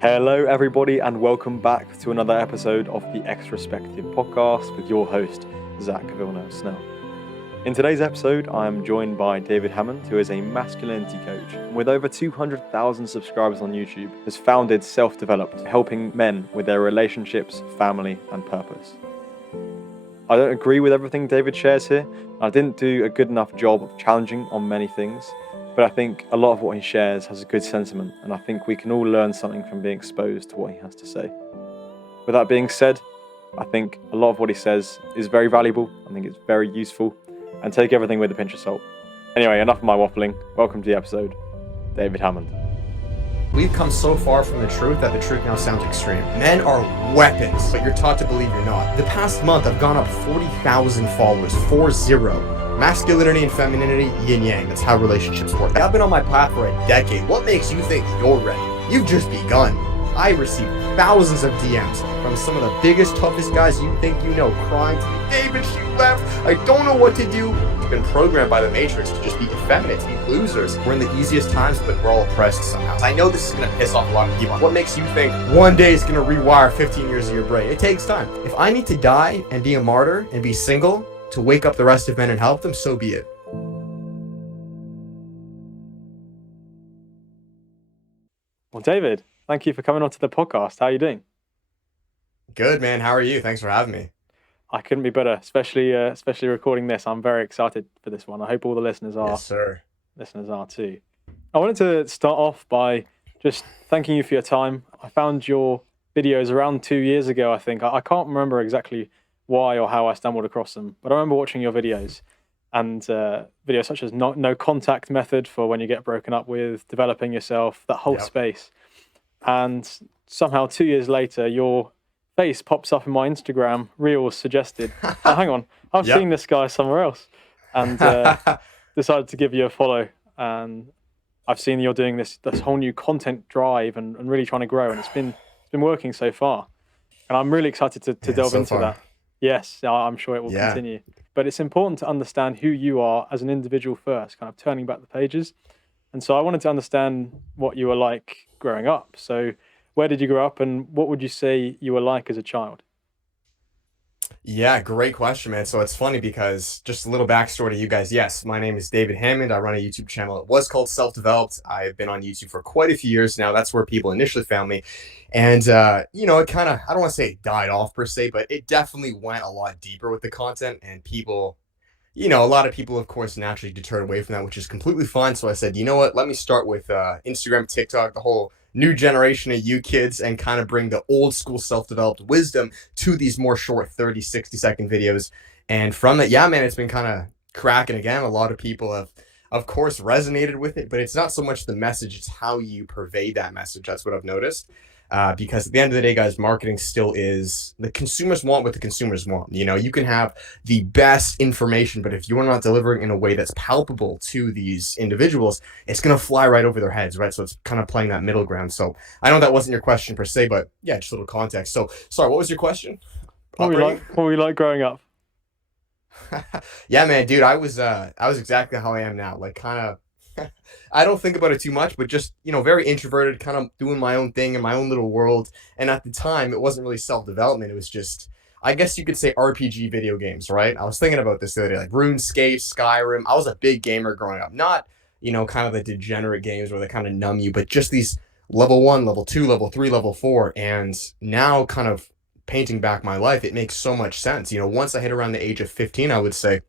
Hello, everybody, and welcome back to another episode of the Extrospective podcast with your host, Zach Villeneuve-Snell. In today's episode, I am joined by David Hammond, who is a masculinity coach. With over 200,000 subscribers on YouTube, has founded Self-Developed, helping men with their relationships, family, and purpose. I don't agree with everything David shares here. I didn't do a good enough job of challenging on many things, but I think a lot of what he shares has a good sentiment, and I think we can all learn something from being exposed to what he has to say. With that being said, I think a lot of what he says is very valuable. I think it's very useful, and take everything with a pinch of salt. Anyway, enough of my waffling. Welcome to the episode. David Hammond. We've come so far from the truth that the truth now sounds extreme. Men are weapons, but you're taught to believe you're not. The past month, I've gone up 40,000 followers, 4-0. Masculinity and femininity, yin-yang, that's how relationships work. I've been on my path for a decade. What makes you think you're ready? You've just begun. I received thousands of DMs from some of the biggest, toughest guys you think you know, crying to me, David, she left, I don't know what to do. We've been programmed by the Matrix to just be effeminate, to be losers. We're in the easiest times, but we're all oppressed somehow. I know this is going to piss off a lot of people. What makes you think one day is going to rewire 15 years of your brain? It takes time. If I need to die and be a martyr and be single to wake up the rest of men and help them, so be it. Well, David, thank you for coming onto the podcast. How are you doing? Good, man. How are you? Thanks for having me. I couldn't be better, especially recording this. I'm very excited for this one. I hope all the listeners are. Yes, sir. Listeners are too. I wanted to start off by just thanking you for your time. I found your videos around 2 years ago, I think. I can't remember exactly why or how I stumbled across them, but I remember watching your videos and videos such as no contact method for when you get broken up with, developing yourself, that whole space. And somehow 2 years later, your face pops up in my Instagram reels suggested, oh, hang on, I've seen this guy somewhere else, and decided to give you a follow. And I've seen you're doing this whole new content drive and really trying to grow, and it's been working so far. And I'm really excited to delve into that. Yes, I'm sure it will continue. But it's important to understand who you are as an individual first, kind of turning back the pages. And so I wanted to understand what you were like growing up. So where did you grow up, and what would you say you were like as a child? Yeah, great question, man. So it's funny because just a little backstory to you guys. Yes, my name is David Hammond. I run a YouTube channel. It was called Self-Developed. I've been on YouTube for quite a few years now. That's where people initially found me. And, it kind of, I don't want to say it died off per se, but it definitely went a lot deeper with the content, and people, a lot of people, of course, naturally deterred away from that, which is completely fine. So I said, you know what, let me start with Instagram, TikTok, the whole new generation of you kids, and kind of bring the old school self-developed wisdom to these more short 30, 60-second videos. And from that, man, it's been kind of cracking again. A lot of people have, of course, resonated with it, but it's not so much the message, it's how you pervade that message. That's what I've noticed. Because at the end of the day, guys, marketing still is, the consumers want what the consumers want. You can have the best information, but if you're not delivering in a way that's palpable to these individuals, it's going to fly right over their heads, right? So it's kind of playing that middle ground. So I know that wasn't your question per se, but yeah, just a little context. So sorry, what was your question? What were you like growing up? Yeah, man, dude, I was exactly how I am now. Like, kind of, I don't think about it too much, but just, very introverted, kind of doing my own thing in my own little world. And at the time, it wasn't really self-development. It was just, I guess you could say, RPG video games, right? I was thinking about this the other day, like RuneScape, Skyrim. I was a big gamer growing up. Not, kind of the degenerate games where they kind of numb you, but just these level 1, level 2, level 3, level 4. And now kind of painting back my life, it makes so much sense. Once I hit around the age of 15, I would say,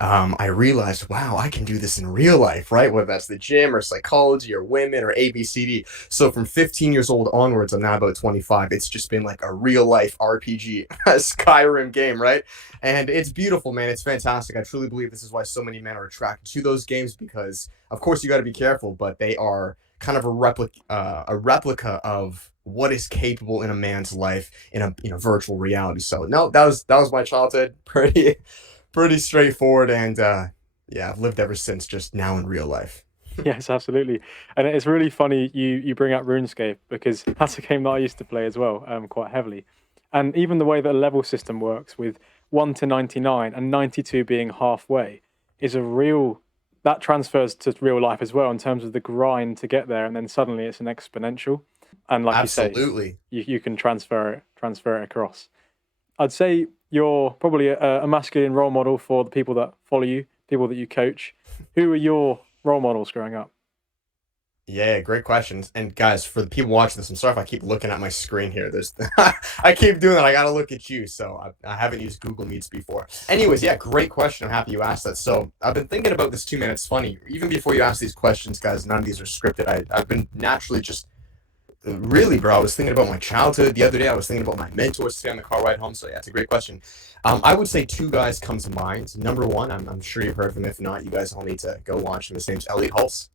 I realized, wow, I can do this in real life, right? Whether that's the gym or psychology or women or ABCD. So from 15 years old onwards, I'm now about 25. It's just been like a real life RPG, Skyrim game, right? And it's beautiful, man. It's fantastic. I truly believe this is why so many men are attracted to those games, because of course you got to be careful, but they are kind of a replica of what is capable in a man's life in a virtual reality. So no, that was my childhood. Pretty straightforward, and I've lived ever since, just now in real life. Yes, absolutely. And it's really funny you bring up RuneScape, because that's a game that I used to play as well, quite heavily. And even the way that a level system works with 1 to 99 and 92 being halfway is that transfers to real life as well, in terms of the grind to get there, and then suddenly it's an exponential. and like you say, Absolutely. you can transfer it across. I'd say you're probably a masculine role model for the people that follow you, people that you coach. Who were your role models growing up? Yeah, great questions. And guys, for the people watching this, I'm sorry if I keep looking at my screen here. There's I keep doing that. I gotta look at you. So I haven't used Google Meets before. Anyways, yeah, great question. I'm happy you asked that. So I've been thinking about this too, man. It's funny. Even before you ask these questions, guys, none of these are scripted. I've been naturally just really, bro. I was thinking about my childhood the other day. I was thinking about my mentors today on the car ride home. So yeah, it's a great question. I would say two guys come to mind. Number one, I'm sure you've heard of him. If not, you guys all need to go watch him. His name's Elliot Hulse.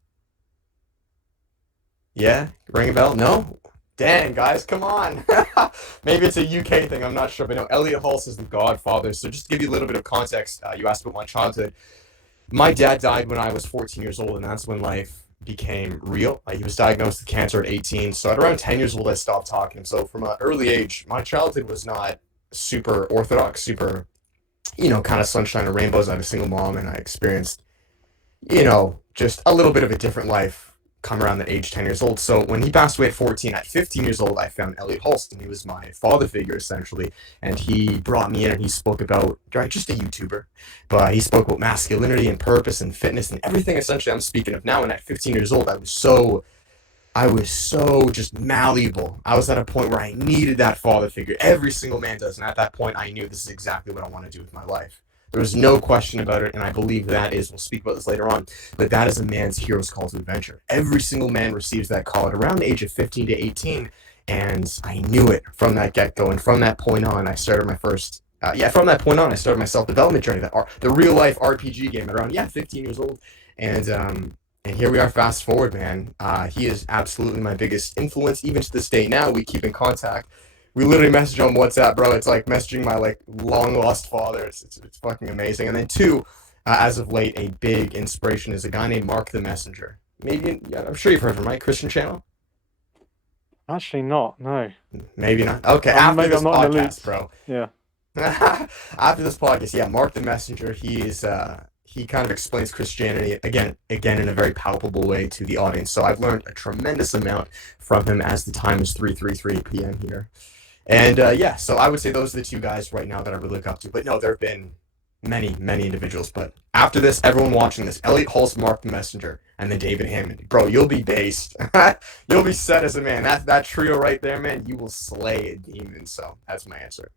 Yeah, ring a bell? No? Dang, guys, come on. Maybe it's a UK thing, I'm not sure. But no, Elliot Hulse is the godfather. So just to give you a little bit of context, you asked about my childhood. My dad died when I was 14 years old, and that's when life became real. He was diagnosed with cancer at 18. So at around 10 years old, I stopped talking. So from an early age, my childhood was not super orthodox, super, kind of sunshine and rainbows. I have a single mom, and I experienced, just a little bit of a different life come around the age 10 years old. So when he passed away at 14, at 15 years old, I found Elliot Holston. He was my father figure, essentially. And he brought me in and he spoke about, right, just a YouTuber, but he spoke about masculinity and purpose and fitness and everything essentially I'm speaking of now. And at 15 years old, I was so just malleable. I was at a point where I needed that father figure. Every single man does. And at that point, I knew this is exactly what I want to do with my life. There was no question about it, and I believe that is, we'll speak about this later on, but that is a man's hero's call to adventure. Every single man receives that call at around the age of 15 to 18, and I knew it from that get-go, and from that point on, I started my first, from that point on, I started my self-development journey, the real-life RPG game at around, 15 years old, and here we are, fast forward, man. He is absolutely my biggest influence, even to this day now, we keep in contact. We literally message on WhatsApp, bro. It's like messaging my long lost father. It's fucking amazing. And then two, as of late, a big inspiration is a guy named Mark the Messenger. Maybe I'm sure you've heard of him, right? Christian channel. Actually, not. No. Maybe not. Okay, Maybe this I'm not in the podcast, loop. bro. Yeah. After this podcast, Mark the Messenger. He kind of explains Christianity again in a very palpable way to the audience. So I've learned a tremendous amount from him as the time is 3:33 p.m. here. And so I would say those are the two guys right now that I really look up to. But no, there have been many, many individuals. But after this, everyone watching this, Elliot Hulse, Mark the Messenger, and then David Hammond. Bro, you'll be based. You'll be set as a man. That trio right there, man, you will slay a demon. So that's my answer.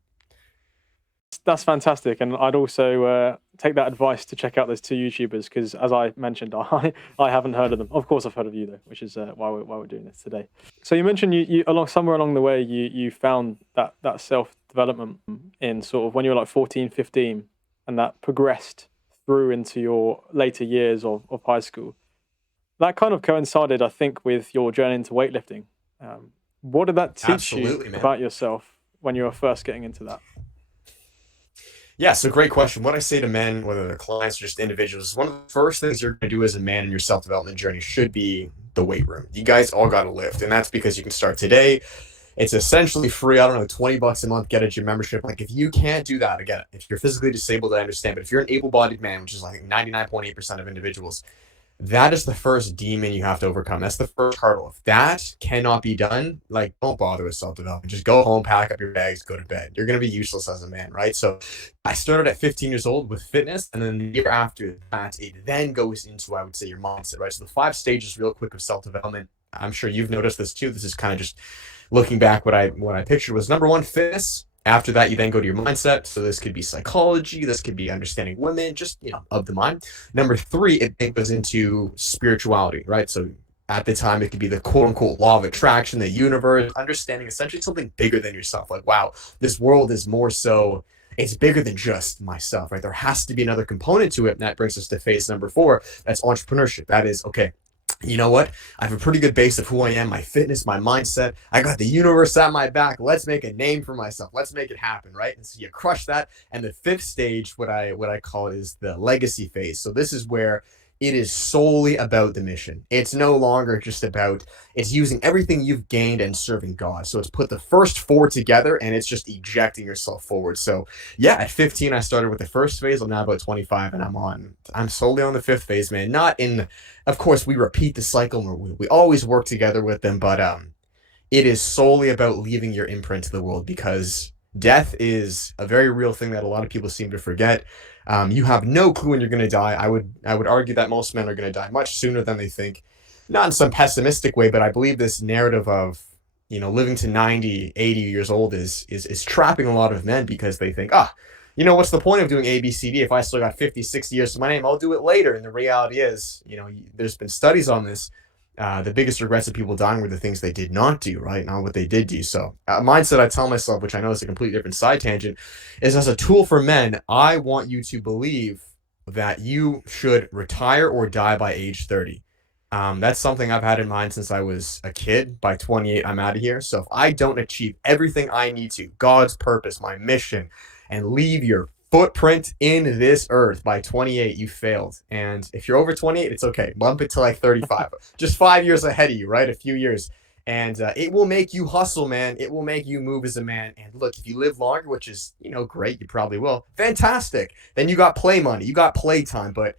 That's fantastic, and I'd also take that advice to check out those two YouTubers because, as I mentioned, I haven't heard of them. Of course, I've heard of you though, which is why we're doing this today. So you mentioned you somewhere along the way you found that self development in sort of when you were like 14, 15, and that progressed through into your later years of high school. That kind of coincided, I think, with your journey into weightlifting. What did that teach Absolutely, you man. about yourself when you were first getting into that? Yeah, so great question. What I say to men, whether they're clients or just individuals, one of the first things you're going to do as a man in your self-development journey should be the weight room. You guys all got to lift, and that's because you can start today. It's essentially free. I don't know, $20 a month, get a gym membership. Like, if you can't do that, again, if you're physically disabled, I understand. But if you're an able-bodied man, which is like 99.8% of individuals, that is the first demon you have to overcome. That's the first hurdle. If that cannot be done, don't bother with self-development. Just go home, pack up your bags, go to bed. You're going to be useless as a man, right? So I started at 15 years old with fitness, and then the year after that, it then goes into, I would say, your mindset, right? So the 5 stages real quick of self-development. I'm sure you've noticed this too. This is kind of just looking back what I pictured was number 1, fitness. After that, you then go to your mindset. So this could be psychology. This could be understanding women, just, of the mind. Number 3, it then goes into spirituality, right? So at the time, it could be the quote unquote law of attraction, the universe, understanding essentially something bigger than yourself. Like, wow, this world is more so, it's bigger than just myself, right? There has to be another component to it. And that brings us to phase number 4. That's entrepreneurship. That is, okay, you know what? I have a pretty good base of who I am, my fitness, my mindset. I got the universe at my back. Let's make a name for myself. Let's make it happen, right? And so you crush that. And the 5th stage, what I call it, is the legacy phase. So this is where it is solely about the mission. It's no longer just about, it's using everything you've gained and serving God. So it's put the first 4 together and it's just ejecting yourself forward. So at 15, I started with the first phase. I'm now about 25 and I'm solely on the 5th phase, man. Not in, of course, we repeat the cycle. We always work together with them, but it is solely about leaving your imprint to the world, because death is a very real thing that a lot of people seem to forget. You have no clue when you're going to die. I would argue that most men are going to die much sooner than they think. Not in some pessimistic way, but I believe this narrative of, living to 90, 80 years old is trapping a lot of men, because they think, what's the point of doing A, B, C, D if I still got 50, 60 years to my name? I'll do it later. And the reality is, there's been studies on this. The biggest regrets of people dying were the things they did not do, right? Not what they did do. So, mindset I tell myself, which I know is a completely different side tangent, is as a tool for men, I want you to believe that you should retire or die by age 30. That's something I've had in mind since I was a kid. By 28, I'm out of here. So if I don't achieve everything I need to, God's purpose, my mission, and leave your footprint in this earth by 28, you failed. And if you're over 28, it's okay. Bump it to like 35. Just 5 years ahead of you, right? A few years. And it will make you hustle, man. It will make you move as a man. And look, if you live longer, which is, great, you probably will. Fantastic. Then you got play money. You got play time. But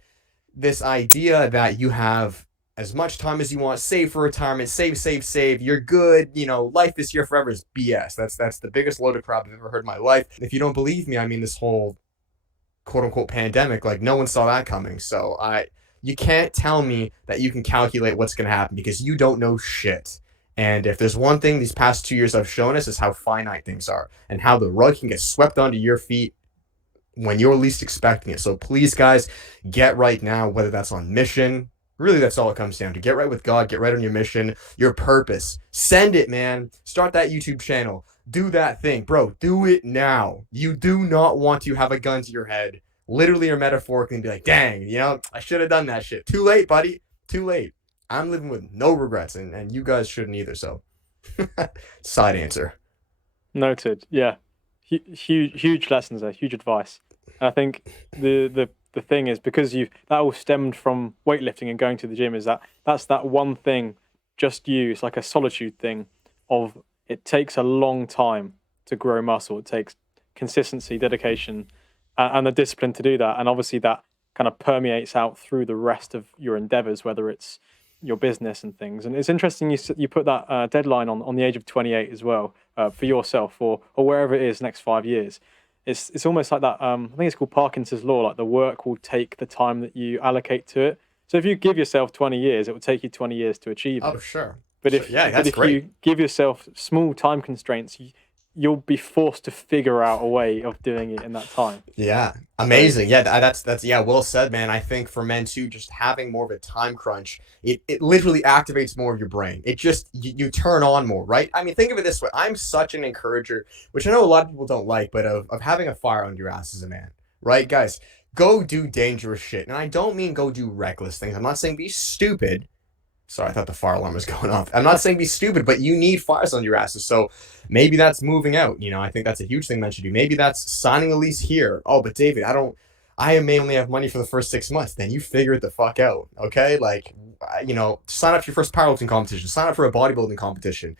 this idea that you have as much time as you want, save for retirement, save, you're good, life is here forever, is BS. That's the biggest load of crap I've ever heard in my life. If you don't believe me, I mean, this whole quote unquote pandemic, like, no one saw that coming. So you can't tell me that you can calculate what's going to happen, because you don't know shit. And if there's one thing these past 2 years have shown us, is how finite things are, and how the rug can get swept onto your feet when you're least expecting it. So please, guys, get right now, whether that's on mission. Really, that's all it comes down to. Get right with God. Get right on your mission, your purpose. Send it, man. Start that YouTube channel. Do that thing. Bro, do it now. You do not want to have a gun to your head, literally or metaphorically, and be like, dang, I should have done that shit. Too late, buddy. Too late. I'm living with no regrets, and you guys shouldn't either. So, side answer. Noted. Yeah, huge lessons there. Huge advice. And I think the thing is, because that all stemmed from weightlifting and going to the gym, is that's that one thing, just you. It's like a solitude thing. Of it takes a long time to grow muscle. It takes consistency, dedication, and the discipline to do that. And obviously that kind of permeates out through the rest of your endeavors, whether it's your business and things. And it's interesting you put that deadline on the age of 28 as well, for yourself, or wherever it is next 5 years. It's almost like that. I think it's called Parkinson's law. Like, the work will take the time that you allocate to it. So if you give yourself 20 years, it will take you 20 years to achieve it. Oh, sure. But if you give yourself small time constraints, you'll be forced to figure out a way of doing it in that time. Yeah, amazing. Yeah, that's well said, man. I think for men too, just having more of a time crunch, it literally activates more of your brain. It just you turn on more, right? I mean, think of it this way. I'm such an encourager, which I know a lot of people don't like, but of having a fire under your ass as a man, right, guys? Go do dangerous shit, and I don't mean go do reckless things. I'm not saying be stupid. Sorry, I thought the fire alarm was going off. I'm not saying be stupid, but you need fires on your asses. So maybe that's moving out. I think that's a huge thing men should do. Maybe that's signing a lease here. Oh, but David, I may only have money for the first 6 months. Then you figure it the fuck out. Okay. Like, sign up for your first powerlifting competition, sign up for a bodybuilding competition.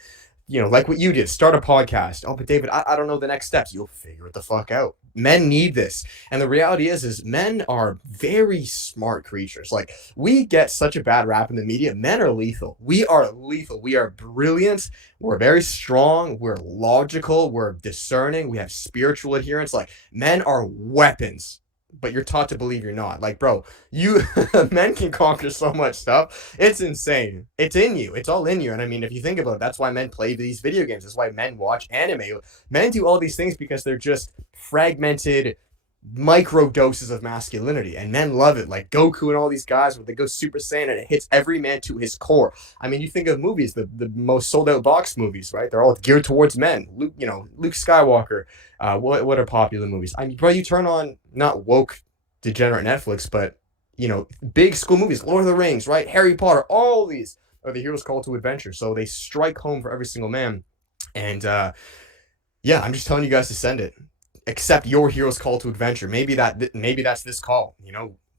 Like what you did, start a podcast. Oh, but David, I don't know the next steps. You'll figure it the fuck out. Men need this. And the reality is men are very smart creatures. Like, we get such a bad rap in the media. Men are lethal. We are lethal. We are brilliant. We're very strong. We're logical. We're discerning. We have spiritual adherence. Like, men are weapons. But you're taught to believe you're not. Like, bro, men can conquer so much stuff. It's insane. It's in you. It's all in you. And I mean, if you think about it, that's why men play these video games. That's why men watch anime. Men do all these things because they're just fragmented micro doses of masculinity, and men love it. Like Goku and all these guys, where they go Super Saiyan and it hits every man to his core. I mean, you think of movies, the most sold out box movies, right? They're all geared towards men. Luke Skywalker. What are popular movies? I mean, bro, you turn on not woke degenerate Netflix, but big school movies, Lord of the Rings, right? Harry Potter. All these are the hero's call to adventure. So they strike home for every single man. And I'm just telling you guys to send it. Accept your hero's call to adventure. Maybe that's this call.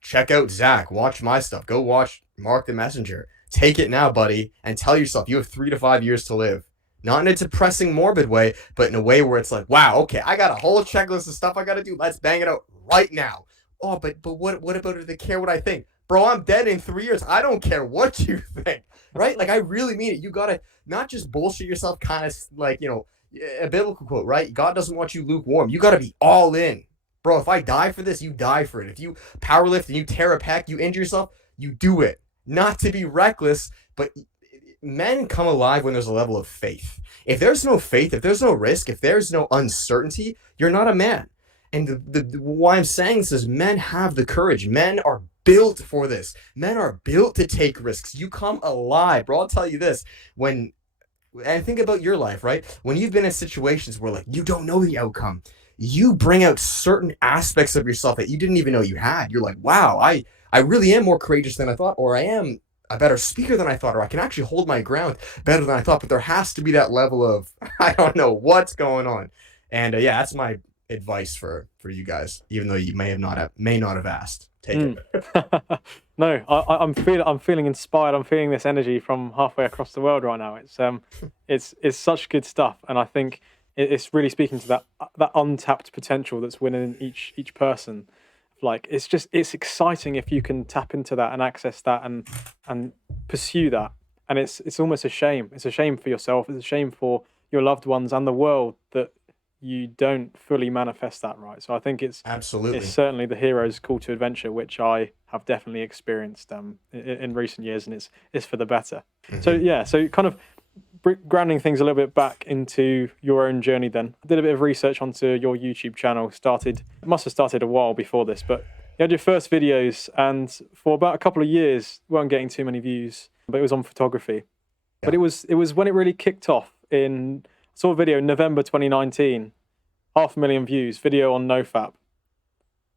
Check out Zach. Watch my stuff. Go watch Mark the Messenger. Take it now, buddy, and tell yourself you have 3 to 5 years to live. Not in a depressing, morbid way, but in a way where it's like, wow, okay, I got a whole checklist of stuff I got to do. Let's bang it out right now. Oh, but what about if they care what I think? bro, I'm dead in 3 years. I don't care what you think, right? Like, I really mean it. You gotta not just bullshit yourself, kind of like, a biblical quote, right? God doesn't want you lukewarm. You gotta be all in. Bro, if I die for this, you die for it. If you powerlift and you tear a pec, you injure yourself, you do it. Not to be reckless, but men come alive when there's a level of faith. If there's no faith, if there's no risk, if there's no uncertainty, you're not a man. And why I'm saying this is men have the courage. Men are built for this. Men are built to take risks. You come alive, bro. I'll tell you this. And think about your life, right? When you've been in situations where like you don't know the outcome, you bring out certain aspects of yourself that you didn't even know you had. You're like, wow, I really am more courageous than I thought, or I am a better speaker than I thought, or I can actually hold my ground better than I thought. But there has to be that level of, I don't know what's going on. And yeah, that's my advice for you guys, even though you may not have asked. Take it. No, I'm feeling inspired. I'm feeling this energy from halfway across the world right now. It's such good stuff, and I think it's really speaking to that untapped potential that's within each person. Like, it's exciting if you can tap into that and access that and pursue that. And it's almost a shame. It's a shame for yourself. It's a shame for your loved ones and the world that you don't fully manifest that, right? So I think it's certainly the hero's call to adventure, which I have definitely experienced in recent years, and it's for the better. Mm-hmm. So kind of grounding things a little bit back into your own journey then. I did a bit of research onto your YouTube channel. Must have started a while before this, but you had your first videos, and for about a couple of years weren't getting too many views, but it was on photography. Yeah. But it was when it really kicked off. I saw a video in November 2019, 500,000 views, video on NoFap.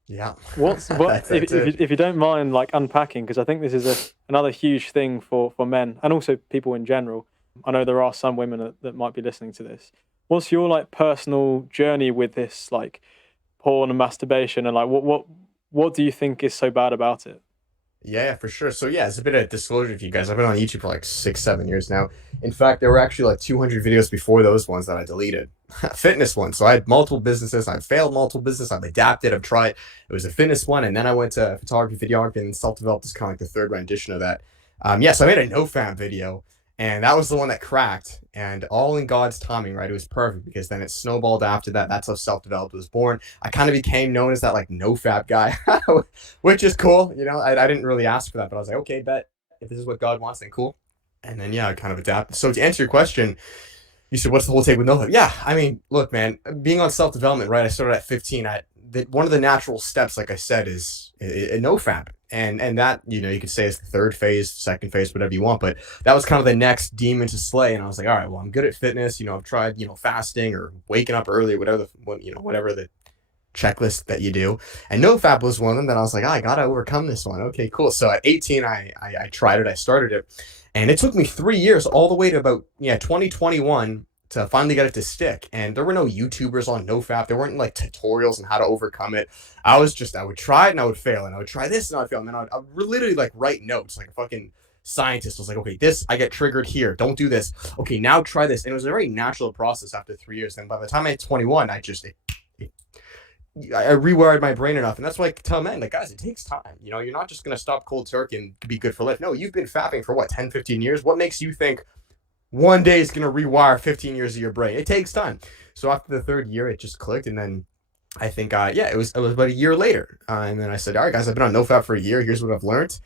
Yeah. If you don't mind like unpacking, because I think this is another huge thing for men and also people in general. I know there are some women that might be listening to this. What's your like personal journey with this, like porn and masturbation, and like what do you think is so bad about it? Yeah, for sure. So yeah, it's a bit of disclosure for you guys. I've been on YouTube for like 6-7 years now. In fact, there were actually like 200 videos before those ones that I deleted. Fitness ones. So I had multiple businesses. I've failed multiple businesses. I've adapted. I've tried. It was a fitness one, and then I went to photography, videography, and self-developed is kind of like the third rendition of that. So I made a NoFap video, and that was the one that cracked. And all in God's timing, right? It was perfect because then it snowballed after that. That's how self-developed was born. I kind of became known as that like NoFap guy, which is cool. I didn't really ask for that, but I was like, okay, bet if this is what God wants, then cool. And then yeah, I kind of adapted. So to answer your question, you said, what's the whole take with NoFap? Yeah, I mean, look, man, being on self-development, right? I started at 15. One of the natural steps, like I said, is a NoFap. And that, you could say is the third phase, second phase, whatever you want. But that was kind of the next demon to slay. And I was like, all right, well, I'm good at fitness. I've tried, fasting or waking up early, whatever the checklist that you do. And NoFap was one of them that I was like, I got to overcome this one. Okay, cool. So at 18, I tried it. I started it. And it took me 3 years all the way to about 2021 to finally get it to stick. And there were no YouTubers on NoFap. There weren't like tutorials on how to overcome it. I would try it and I would fail, and I would try this and I would fail. And then I would literally like write notes like a fucking scientist. I was like, okay, I get triggered here. Don't do this. Okay, now try this. And it was a very natural process after 3 years. And by the time I hit 21, I rewired my brain enough. And that's why I tell men, like, guys, it takes time. You're not just going to stop cold turkey and be good for life. No, you've been fapping for what, 10, 15 years? What makes you think one day is going to rewire 15 years of your brain? It takes time. So after the third year, it just clicked. And then I think, it was about a year later. And then I said, all right, guys, I've been on NoFap for a year. Here's what I've learned.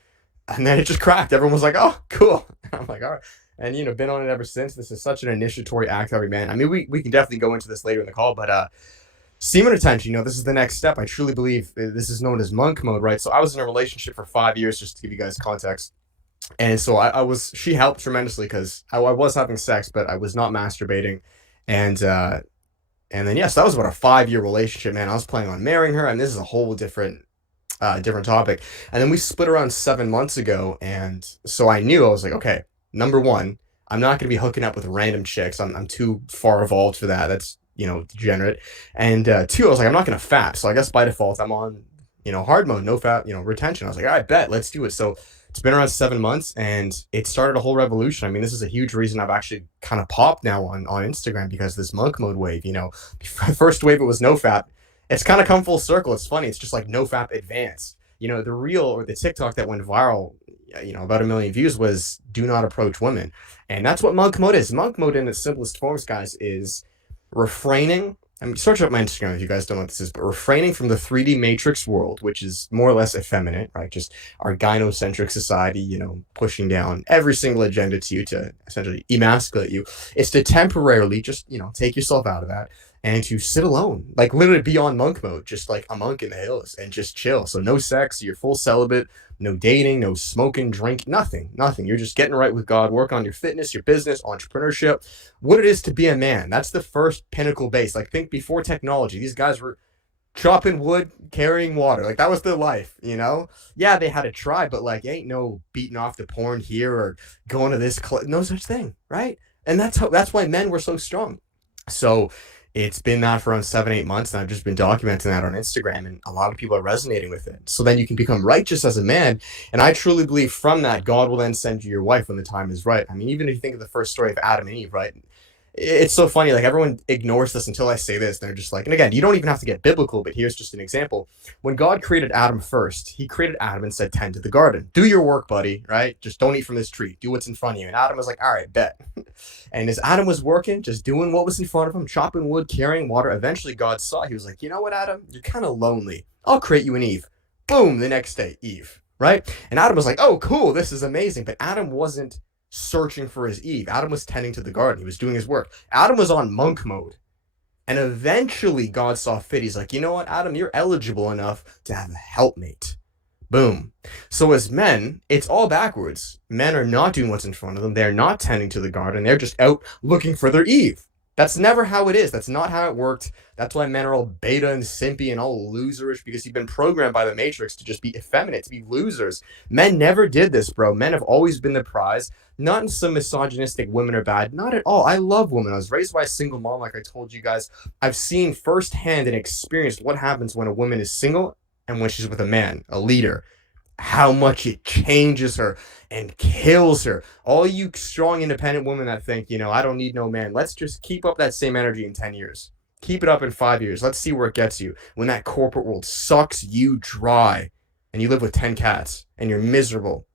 And then it just cracked. Everyone was like, oh, cool. I'm like, all right. And, been on it ever since. This is such an initiatory act, every man. I mean, we can definitely go into this later in the call, but semen retention, this is the next step. I truly believe this is known as monk mode, right? So I was in a relationship for 5 years, just to give you guys context. And so she helped tremendously because I was having sex, but I was not masturbating. And then, yes, that was about a 5-year relationship, man. I was planning on marrying her, and this is a whole different topic. And then we split around 7 months ago. And so I was like, okay, number one, I'm not going to be hooking up with random chicks. I'm too far evolved for that. That's, degenerate. And two, I was like, I'm not going to fap. So I guess by default, I'm on, hard mode, NoFap, retention. I was like, all right, bet, let's do it. So it's been around 7 months, and it started a whole revolution. I mean, this is a huge reason I've actually kind of popped now on Instagram, because this monk mode wave, first wave, it was NoFap. It's kind of come full circle. It's funny. It's just like NoFap advanced. The reel or the TikTok that went viral, about 1 million views, was "Do not approach women," and that's what monk mode is. Monk mode, in its simplest forms, guys, is refraining. I mean, search up my Instagram if you guys don't know what this is, but refraining from the 3D matrix world, which is more or less effeminate, right? Just our gynocentric society, pushing down every single agenda to you to essentially emasculate you. It's to temporarily just, take yourself out of that and to sit alone, like literally be on monk mode, just like a monk in the hills and just chill. So no sex, you're full celibate, no dating, no smoking, drink, nothing, nothing. You're just getting right with God, work on your fitness, your business, entrepreneurship, what it is to be a man. That's the first pinnacle base. Like, think before technology, these guys were chopping wood, carrying water. Like, that was their life. Yeah, they had a try, but like, ain't no beating off the porn here or going to this no such thing, right? And that's why men were so strong. So it's been that for around 7, 8 months, and I've just been documenting that on Instagram, and a lot of people are resonating with it. So then you can become righteous as a man, and I truly believe from that, God will then send you your wife when the time is right. I mean, even if you think of the first story of Adam and Eve, right? It's so funny, like everyone ignores this until I say this. They're just like, and again, you don't even have to get biblical, but here's just an example. When God created Adam first, he created Adam and said, tend to the garden. Do your work, buddy, right? Just don't eat from this tree. Do what's in front of you. And Adam was like, all right, bet. And as Adam was working, just doing what was in front of him, chopping wood, carrying water, eventually God saw, he was like, you know what, Adam? You're kind of lonely. I'll create you an Eve. Boom, the next day, Eve, right? And Adam was like, oh, cool, this is amazing. But Adam wasn't searching for his Eve. Adam was tending to the garden. He was doing his work. Adam was on monk mode. And eventually God saw fit. He's like, you know what, Adam, you're eligible enough to have a helpmate. Boom. So as men, it's all backwards. Men are not doing what's in front of them. They're not tending to the garden. They're just out looking for their Eve. That's never how it is. That's not how it worked. That's why men are all beta and simpy and all loserish, because you've been programmed by the Matrix to just be effeminate, to be losers. Men never did this, bro. Men have always been the prize. Not in some misogynistic women are bad. Not at all. I love women. I was raised by a single mom, like I told you guys. I've seen firsthand and experienced what happens when a woman is single and when she's with a man, a leader. How much it changes her and kills her. All you strong, independent women that think, I don't need no man, let's just keep up that same energy in 10 years. Keep it up in 5 years. Let's see where it gets you. When that corporate world sucks you dry and you live with 10 cats and you're miserable.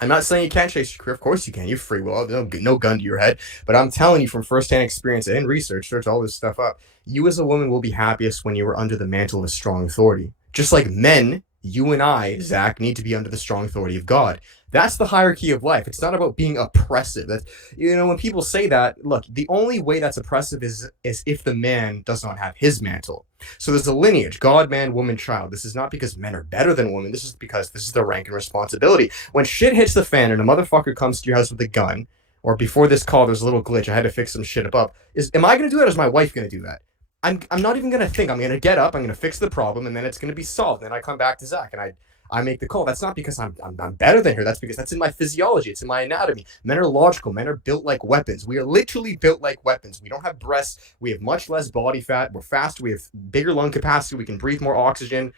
I'm not saying you can't chase your career. Of course you can. You're free will. No gun to your head. But I'm telling you from firsthand experience and research, search all this stuff up, you as a woman will be happiest when you are under the mantle of a strong authority. Just like men, you and I, Zach, need to be under the strong authority of God. That's the hierarchy of life. It's not about being oppressive. That's, when people say that, look, the only way that's oppressive is if the man does not have his mantle. So there's a lineage, God, man, woman, child. This is not because men are better than women. This is because this is their rank and responsibility. When shit hits the fan and a motherfucker comes to your house with a gun, or before this call, there's a little glitch, I had to fix some shit up. Am I going to do that, or is my wife going to do that? I'm not even going to think. I'm going to get up, I'm going to fix the problem, and then it's going to be solved. And then I come back to Zach, and I make the call. That's not because I'm better than her. That's because that's in my physiology. It's in my anatomy. Men are logical. Men are built like weapons. We are literally built like weapons. We don't have breasts. We have much less body fat. We're fast. We have bigger lung capacity. We can breathe more oxygen.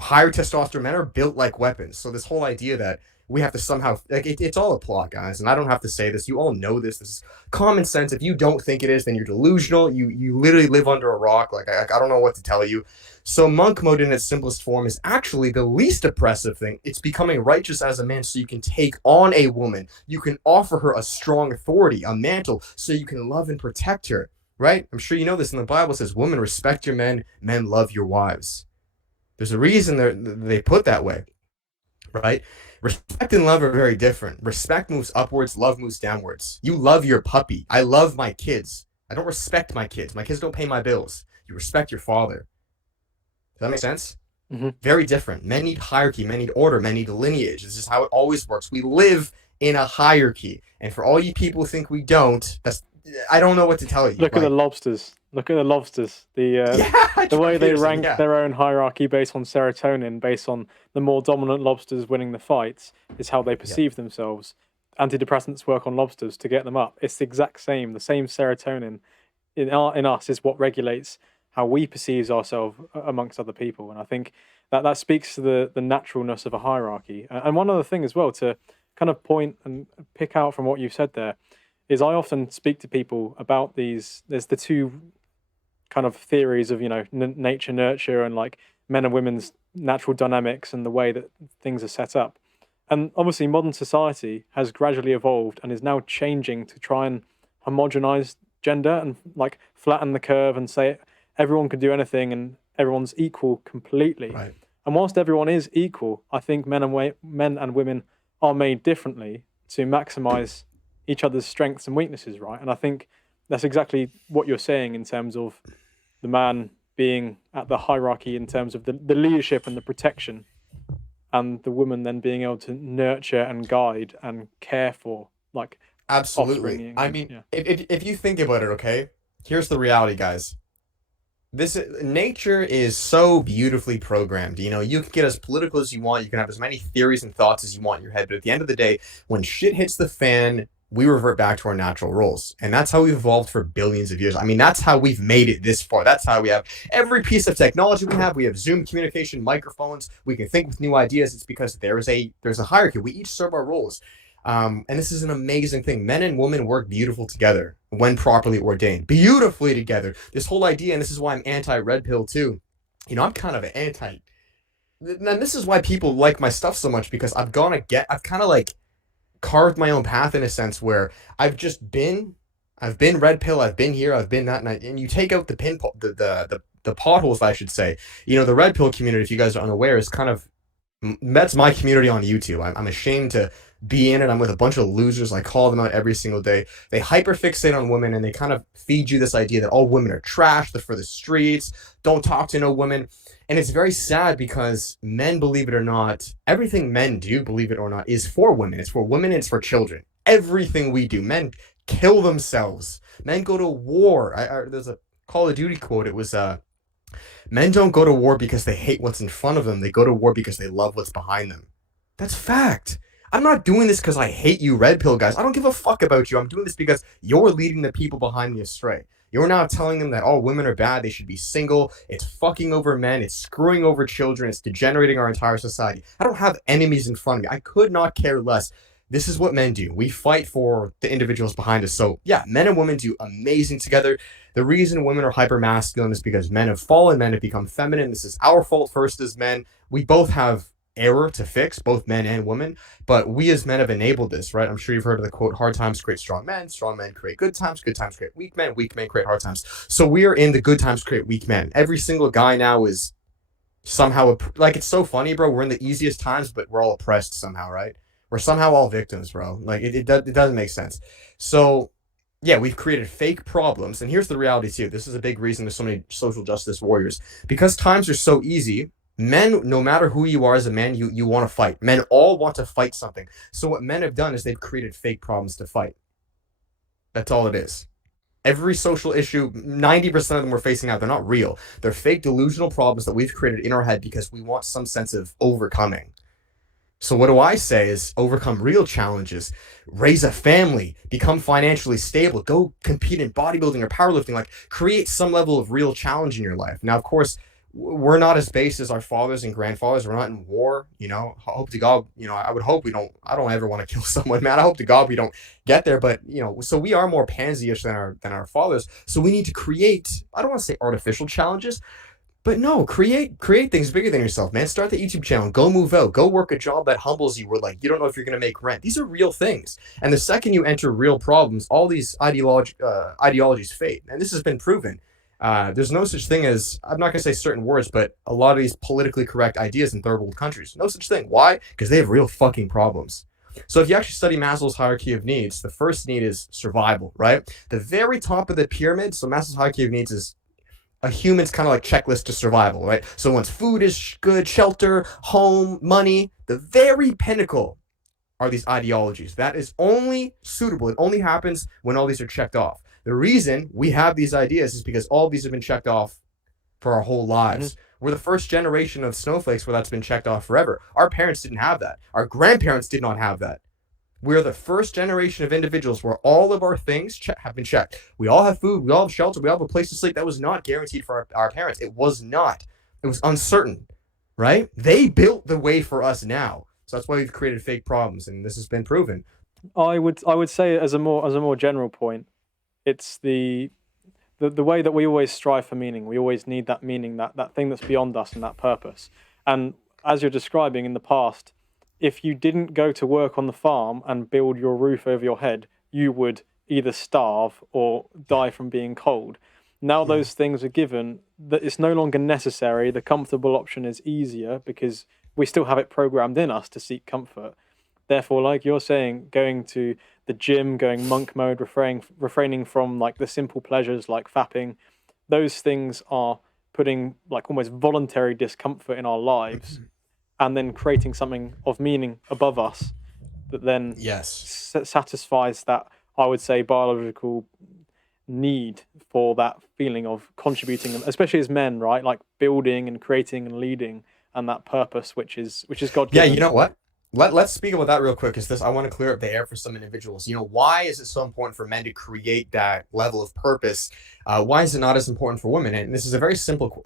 Higher testosterone. Men are built like weapons. So this whole idea that we have to somehow, like, it's all a plot, guys. And I don't have to say this. You all know this. This is common sense. If you don't think it is, then you're delusional. You literally live under a rock. Like, I don't know what to tell you. So monk mode in its simplest form is actually the least oppressive thing. It's becoming righteous as a man so you can take on a woman. You can offer her a strong authority, a mantle, so you can love and protect her, right? I'm sure you know this in the Bible. It says, women, respect your men. Men, love your wives. There's a reason they put that way, right? Respect and love are very different. Respect moves upwards, love moves downwards. You love your puppy. I love my kids. I don't respect my kids. My kids don't pay my bills. You respect your father. Does that make sense? Mm-hmm. Very different. Men need hierarchy, men need order, men need lineage. This is how it always works. We live in a hierarchy. And for all you people who think we don't, I don't know what to tell you. Look at the lobsters. Look at the lobsters. The way they rank their own hierarchy based on serotonin, based on the more dominant lobsters winning the fights, is how they perceive themselves. Antidepressants work on lobsters to get them up. It's the exact same. The same serotonin in us is what regulates how we perceive ourselves amongst other people. And I think that speaks to the naturalness of a hierarchy. And one other thing as well, to kind of point and pick out from what you've said there, is I often speak to people about there's the two kind of theories of, nature, nurture, and like men and women's natural dynamics and the way that things are set up. And obviously, modern society has gradually evolved and is now changing to try and homogenize gender and like flatten the curve and say everyone can do anything and everyone's equal completely. Right. And whilst everyone is equal, I think men and women are made differently to maximize each other's strengths and weaknesses, right? And I think that's exactly what you're saying in terms of the man being at the hierarchy in terms of the leadership and the protection, and the woman then being able to nurture and guide and care for like Absolutely. offspring. I And mean, yeah, if you think about it, okay, here's the reality, guys. This nature is so beautifully programmed. You know, you can get as political as you want. You can have as many theories and thoughts as you want in your head. But at the end of the day, when shit hits the fan, we revert back to our natural roles. And that's how we've evolved for billions of years. I mean, that's how we've made it this far. That's how we have every piece of technology we have. We have Zoom communication, microphones. We can think with new ideas. It's because there's a hierarchy. We each serve our roles. And this is an amazing thing. Men and women work beautiful together when properly ordained. Beautifully together. This whole idea, and this is why I'm anti-red pill too. You know, I'm kind of an anti. And this is why people like my stuff so much, because I've kind of like carved my own path in a sense where I've been red pill, I've been here, I've been that, and you take out the potholes, I should say. You know, the red pill community, if you guys are unaware, is kind of that's my community on YouTube. I'm ashamed to be in it. I'm with a bunch of losers. I call them out every single day. They hyperfixate on women and they kind of feed you this idea that all women are trash, they're for the streets, don't talk to no women. And it's very sad because men, believe it or not, everything men do, believe it or not, is for women. It's for women, it's for children. Everything we do. Men kill themselves. Men go to war. There's a Call of Duty quote. It was men don't go to war because they hate what's in front of them. They go to war because they love what's behind them. That's fact. I'm not doing this because I hate you, red pill guys. I don't give a fuck about you. I'm doing this because you're leading the people behind me astray. You're now telling them that all women are bad. They should be single. It's fucking over men. It's screwing over children. It's degenerating our entire society. I don't have enemies in front of me. I could not care less. This is what men do. We fight for the individuals behind us. So yeah, men and women do amazing together. The reason women are hyper masculine is because men have fallen, men have become feminine. This is our fault first as men. We both have error to fix, both men and women, but we as men have enabled this, right? I'm sure you've heard of the quote, hard times create strong men create good times create weak men create hard times. So we are in the good times create weak men. Every single guy now is somehow, like, it's so funny, bro. We're in the easiest times, but we're all oppressed somehow, right? We're somehow all victims, bro. Like, it doesn't make sense. So yeah, we've created fake problems. And here's the reality too. This is a big reason there's so many social justice warriors. Because times are so easy, men, no matter who you are as a man, you want to fight. Men all want to fight something. So what men have done is they've created fake problems to fight. That's all it is. Every social issue, 90% of them we're facing now, they're not real. They're fake delusional problems that we've created in our head because we want some sense of overcoming. So what do I say is overcome real challenges, raise a family, become financially stable, go compete in bodybuilding or powerlifting, like create some level of real challenge in your life. Now, of course, we're not as base as our fathers and grandfathers. We're not in war, you know. I hope to God, you know, I would hope I don't ever want to kill someone, man. I hope to God we don't get there, but you know, so we are more pansy-ish than our fathers. So we need to create, I don't want to say artificial challenges, but no, create things bigger than yourself, man. Start the YouTube channel, go move out, go work a job that humbles you where like you don't know if you're gonna make rent. These are real things. And the second you enter real problems, all these ideologies fade. And this has been proven. There's no such thing as, I'm not gonna say certain words, but a lot of these politically correct ideas in third world countries. No such thing. Why? Because they have real fucking problems. So if you actually study Maslow's hierarchy of needs, the first need is survival, right? The very top of the pyramid, so Maslow's hierarchy of needs is a human's kind of like checklist to survival, right? So once food is good, shelter, home, money, the very pinnacle are these ideologies. That is only suitable. It only happens when all these are checked off. The reason we have these ideas is because all these have been checked off for our whole lives. Mm-hmm. We're the first generation of snowflakes where that's been checked off forever. Our parents didn't have that. Our grandparents did not have that. We're the first generation of individuals where all of our things have been checked. We all have food, we all have shelter, we all have a place to sleep. That was not guaranteed for our parents. It was not. It was uncertain, right? They built the way for us now. So that's why we've created fake problems, and this has been proven. I would say as a more general point, it's the way that we always strive for meaning. We always need that meaning, that thing that's beyond us and that purpose. And as you're describing in the past, if you didn't go to work on the farm and build your roof over your head, you would either starve or die from being cold. Now Yeah. those things are given, that it's no longer necessary. The comfortable option is easier because we still have it programmed in us to seek comfort. Therefore, like you're saying, going to the gym, going monk mode, refraining from like the simple pleasures like fapping, those things are putting like almost voluntary discomfort in our lives and then creating something of meaning above us that then Yes. satisfies that, I would say, biological need for that feeling of contributing, especially as men, right? Like building and creating and leading, and that purpose which is God Yeah, you given. know what? Let's speak about that real quick because this I want to clear up the air for some individuals. You know, why is it so important for men to create that level of purpose? Why is it not as important for women? And this is a very simple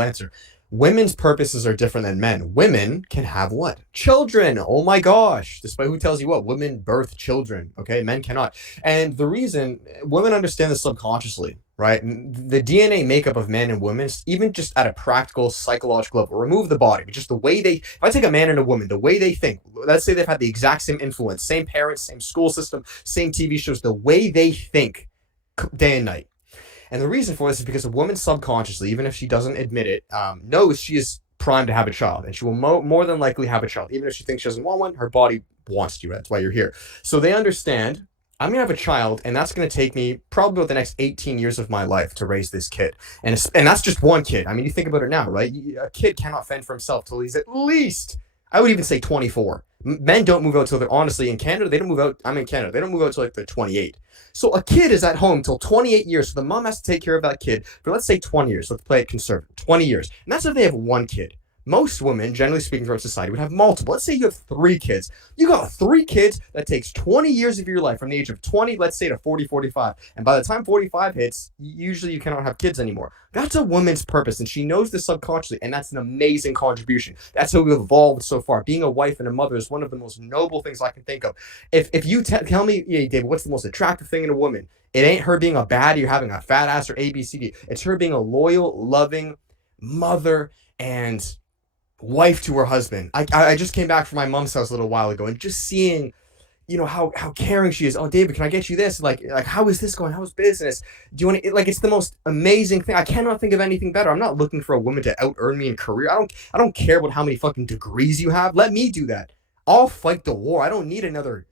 answer. Women's purposes are different than men. Women can have what? Children. Oh my gosh. Despite who tells you what, women birth children. Okay, men cannot. And the reason women understand this subconsciously, right? The DNA makeup of men and women, even just at a practical psychological level, remove the body, but just the way they, if I take a man and a woman, the way they think, let's say they've had the exact same influence, same parents, same school system, same TV shows, the way they think day and night. And the reason for this is because a woman subconsciously, even if she doesn't admit it, knows she is primed to have a child, and she will more than likely have a child. Even if she thinks she doesn't want one, her body wants you. That's why you're here. So they understand, I'm going to have a child, and that's going to take me probably about the next 18 years of my life to raise this kid. And that's just one kid. I mean, you think about it now, right? A kid cannot fend for himself till he's at least, I would even say 24. Men don't move out till they're, honestly, in Canada, they don't move out. I'm in Canada. They don't move out till like they're 28. So a kid is at home till 28 years. So the mom has to take care of that kid for, let's say, 20 years. Let's play it conservative. 20 years. And that's if they have one kid. Most women, generally speaking, throughout society, would have multiple. Let's say you have 3 kids. You got 3 kids. That takes 20 years of your life from the age of 20, let's say, to 40, 45. And by the time 45 hits, usually you cannot have kids anymore. That's a woman's purpose, and she knows this subconsciously, and that's an amazing contribution. That's how we've evolved so far. Being a wife and a mother is one of the most noble things I can think of. If you tell me, hey, David, what's the most attractive thing in a woman? It ain't her being a baddie or having a fat ass or ABCD. It's her being a loyal, loving mother and wife to her husband. I just came back from my mom's house a little while ago, and just seeing, you know, how caring she is. Oh, David, can I get you this? Like how is this going? How's business? Do you want to, like, it's the most amazing thing. I cannot think of anything better. I'm not looking for a woman to out earn me in career. I don't care about how many fucking degrees you have. Let me do that. I'll fight the war. I don't need another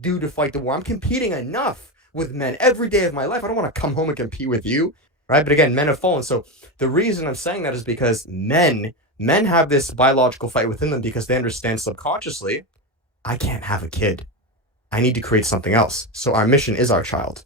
dude to fight the war. I'm competing enough with men every day of my life. I don't want to come home and compete with you, right? But again, men have fallen. So the reason I'm saying that is because men have this biological fight within them because they understand subconsciously, I can't have a kid. I need to create something else. So our mission is our child.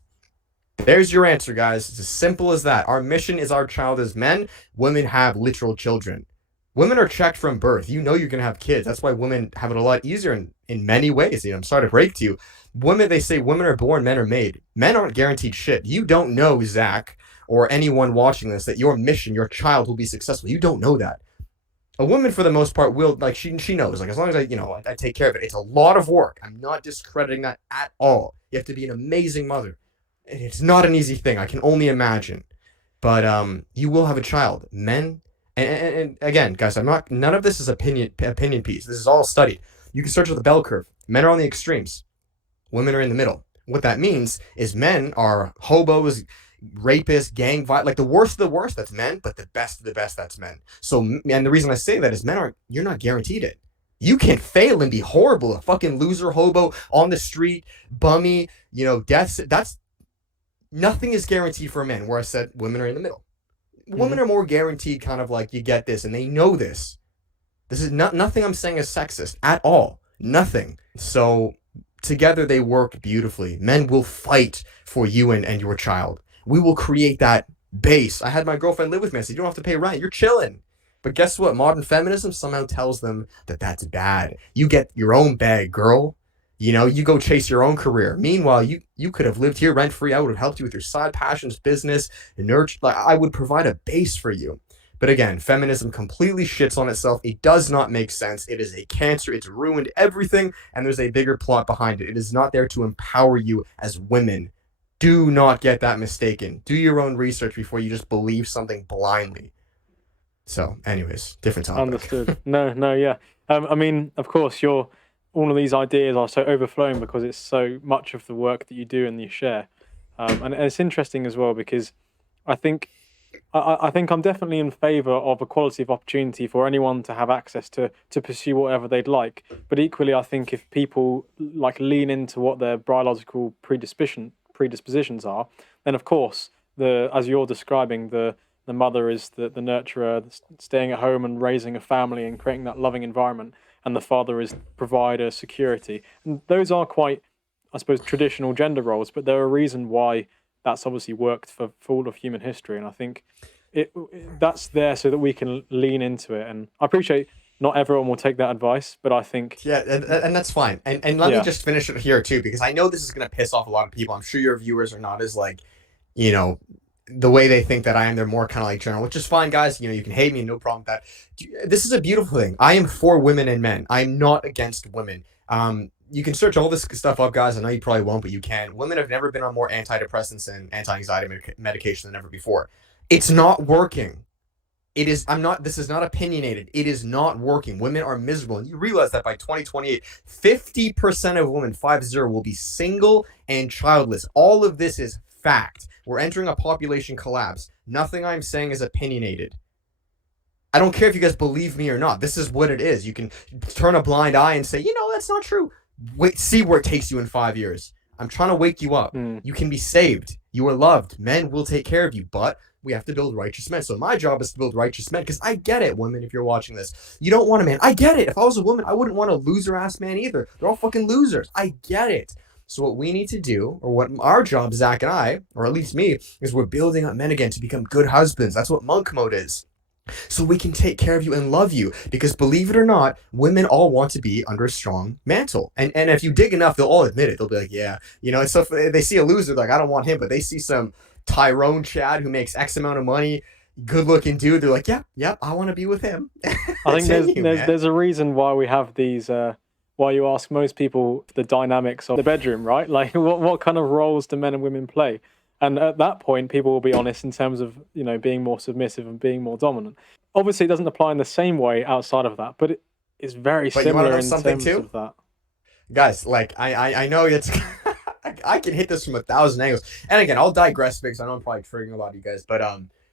There's your answer, guys. It's as simple as that. Our mission is our child as men. Women have literal children. Women are checked from birth. You know you're going to have kids. That's why women have it a lot easier in many ways. You know, I'm sorry to break to you. Women, they say women are born, men are made. Men aren't guaranteed shit. You don't know, Zach, or anyone watching this, that your mission, your child will be successful. You don't know that. A woman, for the most part, will, like, she knows, like, as long as I take care of it. It's a lot of work. I'm not discrediting that at all. You have to be an amazing mother. It's not an easy thing. I can only imagine. But you will have a child. Men, and again, guys, none of this is opinion piece. This is all studied. You can search with the bell curve. Men are on the extremes. Women are in the middle. What that means is men are hobos, rapists, gang violence, like the worst of the worst, that's men, but the best of the best, that's men. So, and the reason I say that is you're not guaranteed it. You can fail and be horrible, a fucking loser, hobo, on the street, bummy, deaths. Nothing is guaranteed for men, where I said women are in the middle. Women are more guaranteed, kind of like, you get this, and they know this. This is nothing I'm saying is sexist at all. Nothing. So together they work beautifully. Men will fight for you and your child. We will create that base. I had my girlfriend live with me. I said, you don't have to pay rent. You're chilling. But guess what? Modern feminism somehow tells them that that's bad. You get your own bag, girl. You go chase your own career. Meanwhile, you could have lived here rent-free. I would have helped you with your side passions, business, and nurture. Like, I would provide a base for you. But again, feminism completely shits on itself. It does not make sense. It is a cancer. It's ruined everything, and there's a bigger plot behind it. It is not there to empower you as women. Do not get that mistaken. Do your own research before you just believe something blindly. So, anyways, different topic. Understood. No, yeah. I mean, of course, all of these ideas are so overflowing because it's so much of the work that you do and you share. And it's interesting as well because I think I think I'm definitely in favour of equality of opportunity for anyone to have access to pursue whatever they'd like. But equally, I think if people like lean into what their biological predispositions are, then of course the as you're describing the mother is the nurturer, staying at home and raising a family and creating that loving environment, and the father is provider, security. And those are quite, I suppose, traditional gender roles, but they're a reason why that's obviously worked for all of human history. And I think that's there so that we can lean into it. And I appreciate not everyone will take that advice, but I think Yeah, and that's fine. And let me yeah, just finish it here too, because I know this is gonna piss off a lot of people. I'm sure your viewers are not as like, you know, the way they think that I am. They're more kind of like general, which is fine, guys. You know, you can hate me, no problem with that. This is a beautiful thing. I am for women and men. I'm not against women. You can search all this stuff up, guys. I know you probably won't, but you can. Women have never been on more antidepressants and anti-anxiety medication than ever before. It's not working. It is. I'm not. This is not opinionated. It is not working. Women are miserable, and you realize that by 2028, 50% of women, 50, will be single and childless. All of this is fact. We're entering a population collapse. Nothing I'm saying is opinionated. I don't care if you guys believe me or not. This is what it is. You can turn a blind eye and say, you know, that's not true. Wait, see where it takes you in 5 years. I'm trying to wake you up. You can be saved. You are loved. Men will take care of you, but we have to build righteous men. So my job is to build righteous men, because I get it, women, if you're watching this. You don't want a man. I get it. If I was a woman, I wouldn't want a loser-ass man either. They're all fucking losers. I get it. So what we need to do, or what our job, Zach and I, or at least me, is we're building up men again to become good husbands. That's what monk mode is. So we can take care of you and love you, because believe it or not, women all want to be under a strong mantle. And if you dig enough, they'll all admit it. They'll be like, yeah, you know, and so if they see a loser, like, I don't want him, but they see some Tyrone Chad who makes X amount of money, good looking dude, they're like, yeah, I want to be with him. I think there's a reason why we have these why you ask most people the dynamics of the bedroom, right? Like what kind of roles do men and women play? And at that point, people will be honest in terms of, you know, being more submissive and being more dominant. Obviously, it doesn't apply in the same way outside of that, but it is very similar in terms of that. Guys, like, I know it's... I can hit this from 1,000 angles. And again, I'll digress because I know I'm probably triggering a lot of you guys. But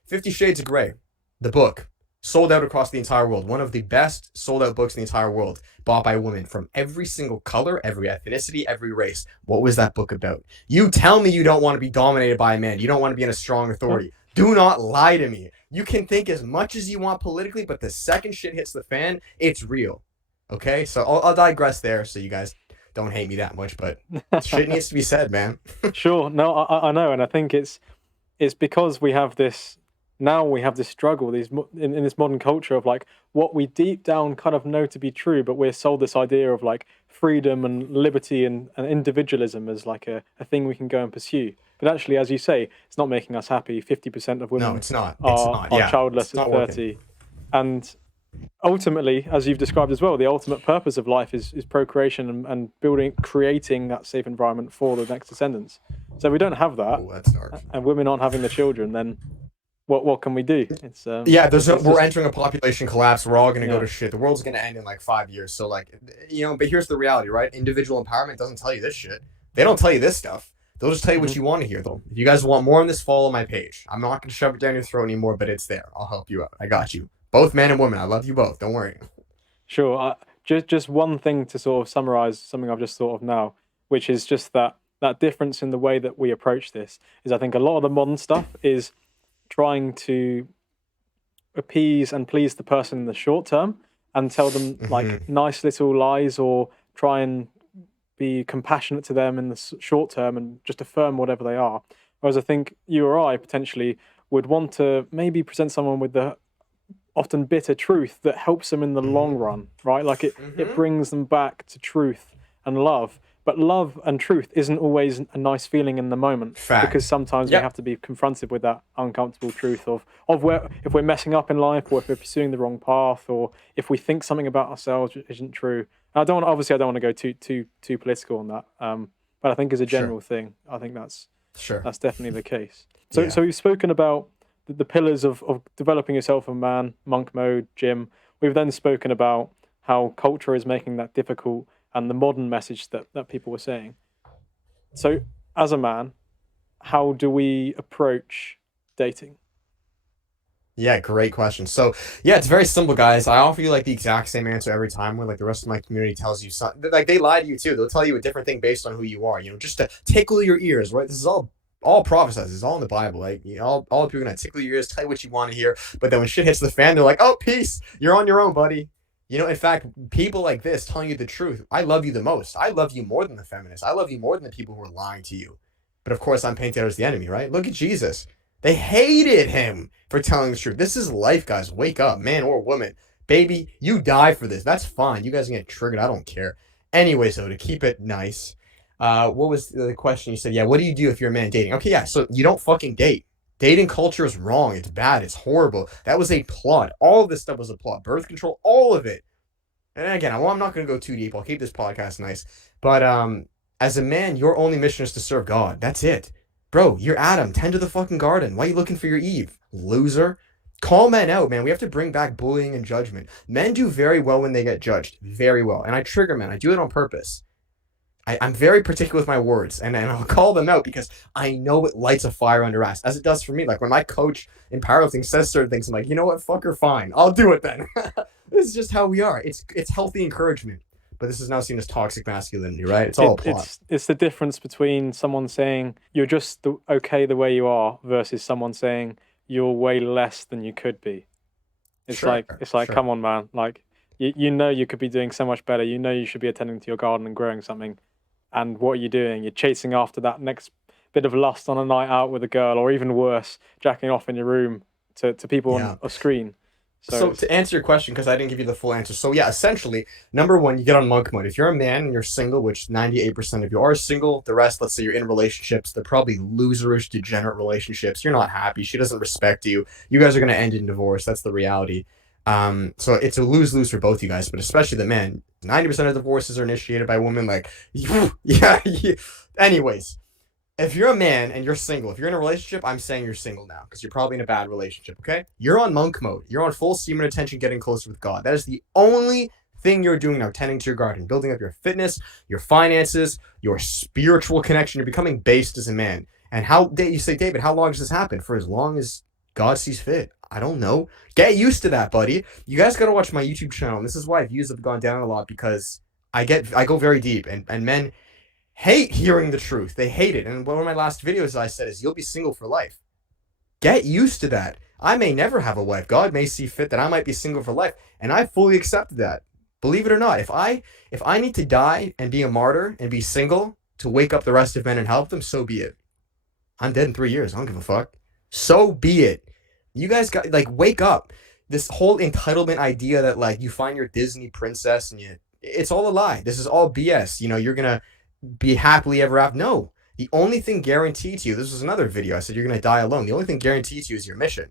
50 Shades of Grey, the book, sold out across the entire world. One of the best sold out books in the entire world, bought by women from every single color, every ethnicity, every race. What was that book about? You tell me you don't want to be dominated by a man. You don't want to be in a strong authority. Do not lie to me. You can think as much as you want politically, but the second shit hits the fan, it's real. Okay? So I'll digress there so you guys don't hate me that much, but shit needs to be said, man. Sure. No, I know. And I think it's because we have this struggle in this modern culture of like what we deep down kind of know to be true, but we're sold this idea of like freedom and liberty and individualism as like a thing we can go and pursue. But actually, as you say, it's not making us happy. 50% of women No, it's not. are childless at 30. And ultimately, as you've described as well, the ultimate purpose of life is procreation and creating that safe environment for the next descendants. So if we don't have that, that's dark. And women aren't having the children, then what can we do? It's we're entering a population collapse. We're all gonna go to shit. The world's gonna end in like 5 years. So like, you know, but here's the reality, right? Individual empowerment doesn't tell you this shit. They don't tell you this stuff. They'll just tell you what you want to hear, though. If you guys want more on this, follow my page. I'm not gonna shove it down your throat anymore, but it's there. I'll help you out. I got you. Both men and women. I love you both. Don't worry. Sure. Just one thing to sort of summarize something I've just thought of now, which is just that difference in the way that we approach this is I think a lot of the modern stuff is trying to appease and please the person in the short term and tell them like nice little lies or try and be compassionate to them in the short term and just affirm whatever they are. Whereas I think you or I potentially would want to maybe present someone with the often bitter truth that helps them in the long run, right? Like it brings them back to truth and love. But love and truth isn't always a nice feeling in the moment. Fact. Because sometimes we have to be confronted with that uncomfortable truth of where if we're messing up in life, or if we're pursuing the wrong path, or if we think something about ourselves isn't true. And I don't want to go too political on that. But I think as a general thing, I think that's definitely the case. So we've spoken about the pillars of developing yourself a man, monk mode, gym. We've then spoken about how culture is making that difficult and the modern message that people were saying. So, as a man, how do we approach dating? Yeah, great question. So, yeah, it's very simple, guys. I offer you like the exact same answer every time when like the rest of my community tells you something. Like they lie to you too. They'll tell you a different thing based on who you are, just to tickle your ears, right? This is all prophesied. This is all in the Bible. Like, all people are gonna tickle your ears, tell you what you want to hear. But then when shit hits the fan, they're like, "Oh, peace. You're on your own, buddy." In fact, people like this telling you the truth. I love you the most. I love you more than the feminists. I love you more than the people who are lying to you. But of course, I'm painted as the enemy, right? Look at Jesus. They hated him for telling the truth. This is life, guys. Wake up, man or woman. Baby, you die for this. That's fine. You guys can get triggered. I don't care. Anyway, so to keep it nice, what was the question you said? Yeah, what do you do if you're a man dating? Okay, yeah, so you don't fucking date. Dating culture is wrong. It's bad. It's horrible. That was a plot. All of this stuff was a plot. Birth control, all of it. And again, I'm not going to go too deep. I'll keep this podcast nice. But as a man, your only mission is to serve God. That's it. Bro, you're Adam. Tend to the fucking garden. Why are you looking for your Eve? Loser. Call men out, man. We have to bring back bullying and judgment. Men do very well when they get judged. Very well. And I trigger men. I do it on purpose. I'm very particular with my words. And I'll call them out because I know it lights a fire under us. As it does for me. Like when my coach in powerlifting says certain things, I'm like, you know what? Fucker, fine. I'll do it then. This is just how we are. It's healthy encouragement. But this is now seen as toxic masculinity, right? It's all a plot. It's the difference between someone saying you're just okay the way you are versus someone saying you're way less than you could be. It's Sure, like sure. come on, man. Like you could be doing so much better. You know you should be attending to your garden and growing something. And what are you doing? You're chasing after that next bit of lust on a night out with a girl, or even worse, jacking off in your room to people Yeah. on a screen. So to answer your question, because I didn't give you the full answer. So yeah, essentially, number one, you get on monk mode. If you're a man and you're single, which 98% of you are single, the rest, let's say you're in relationships, they're probably loserish, degenerate relationships. You're not happy. She doesn't respect you. You guys are going to end in divorce. That's the reality. So it's a lose-lose for both you guys, but especially the men. 90% of divorces are initiated by women. Like, yeah. Anyways, if you're a man and you're single, if you're in a relationship, I'm saying you're single now because you're probably in a bad relationship, okay? You're on monk mode. You're on full steam and attention getting closer with God. That is the only thing you're doing now, tending to your garden, building up your fitness, your finances, your spiritual connection. You're becoming based as a man. And you say, David, how long does this happen? For as long as God sees fit. I don't know. Get used to that, buddy. You guys got to watch my YouTube channel. And this is why views have gone down a lot because I go very deep and men hate hearing the truth. They hate it. And one of my last videos I said is you'll be single for life. Get used to that. I may never have a wife. God may see fit that I might be single for life. And I fully accept that. Believe it or not, if I need to die and be a martyr and be single to wake up the rest of men and help them, so be it. I'm dead in 3 years. I don't give a fuck. So be it. You guys got wake up. This whole entitlement idea that you find your Disney princess and it's all a lie. This is all BS. You're gonna be happily ever after. No. The only thing guaranteed to you, this was another video, I said you're gonna die alone. The only thing guaranteed to you is your mission.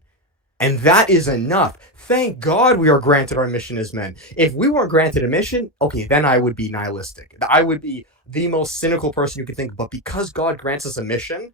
And that is enough. Thank God we are granted our mission as men. If we weren't granted a mission, okay, then I would be nihilistic. I would be the most cynical person you could think. But because God grants us a mission,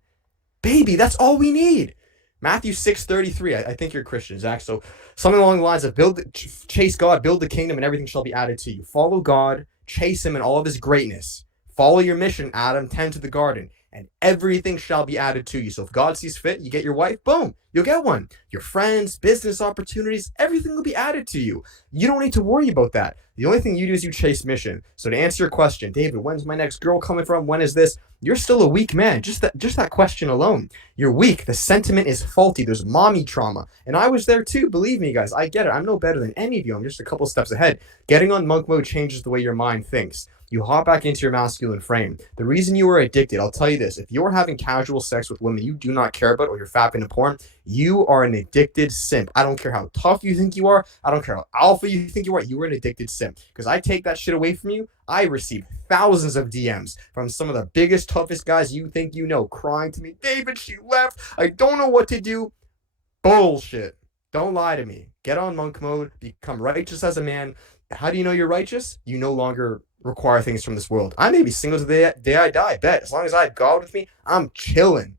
baby, that's all we need. Matthew 6:33. I think you're Christian, Zach. So something along the lines of chase God, build the kingdom, and everything shall be added to you. Follow God, chase him in all of his greatness. Follow your mission, Adam, tend to the garden, and everything shall be added to you. So if God sees fit, you get your wife, boom, you'll get one. Your friends, business opportunities, everything will be added to you. You don't need to worry about that. The only thing you do is you chase mission. So to answer your question, David, when's my next girl coming from? When is this? You're still a weak man. Just that question alone. You're weak. The sentiment is faulty. There's mommy trauma. And I was there too. Believe me, guys. I get it. I'm no better than any of you. I'm just a couple steps ahead. Getting on monk mode changes the way your mind thinks. You hop back into your masculine frame. The reason you are addicted, I'll tell you this. If you're having casual sex with women you do not care about or you're fapping to porn, you are an addicted simp. I don't care how tough you think you are. I don't care how alpha you think you are. You are an addicted simp. Because I take that shit away from you. I receive thousands of DMs from some of the biggest, toughest guys you think you know crying to me, David, she left. I don't know what to do. Bullshit. Don't lie to me. Get on monk mode. Become righteous as a man. How do you know you're righteous? You no longer require things from this world. I may be single to the day I die. Bet. As long as I have God with me, I'm chilling.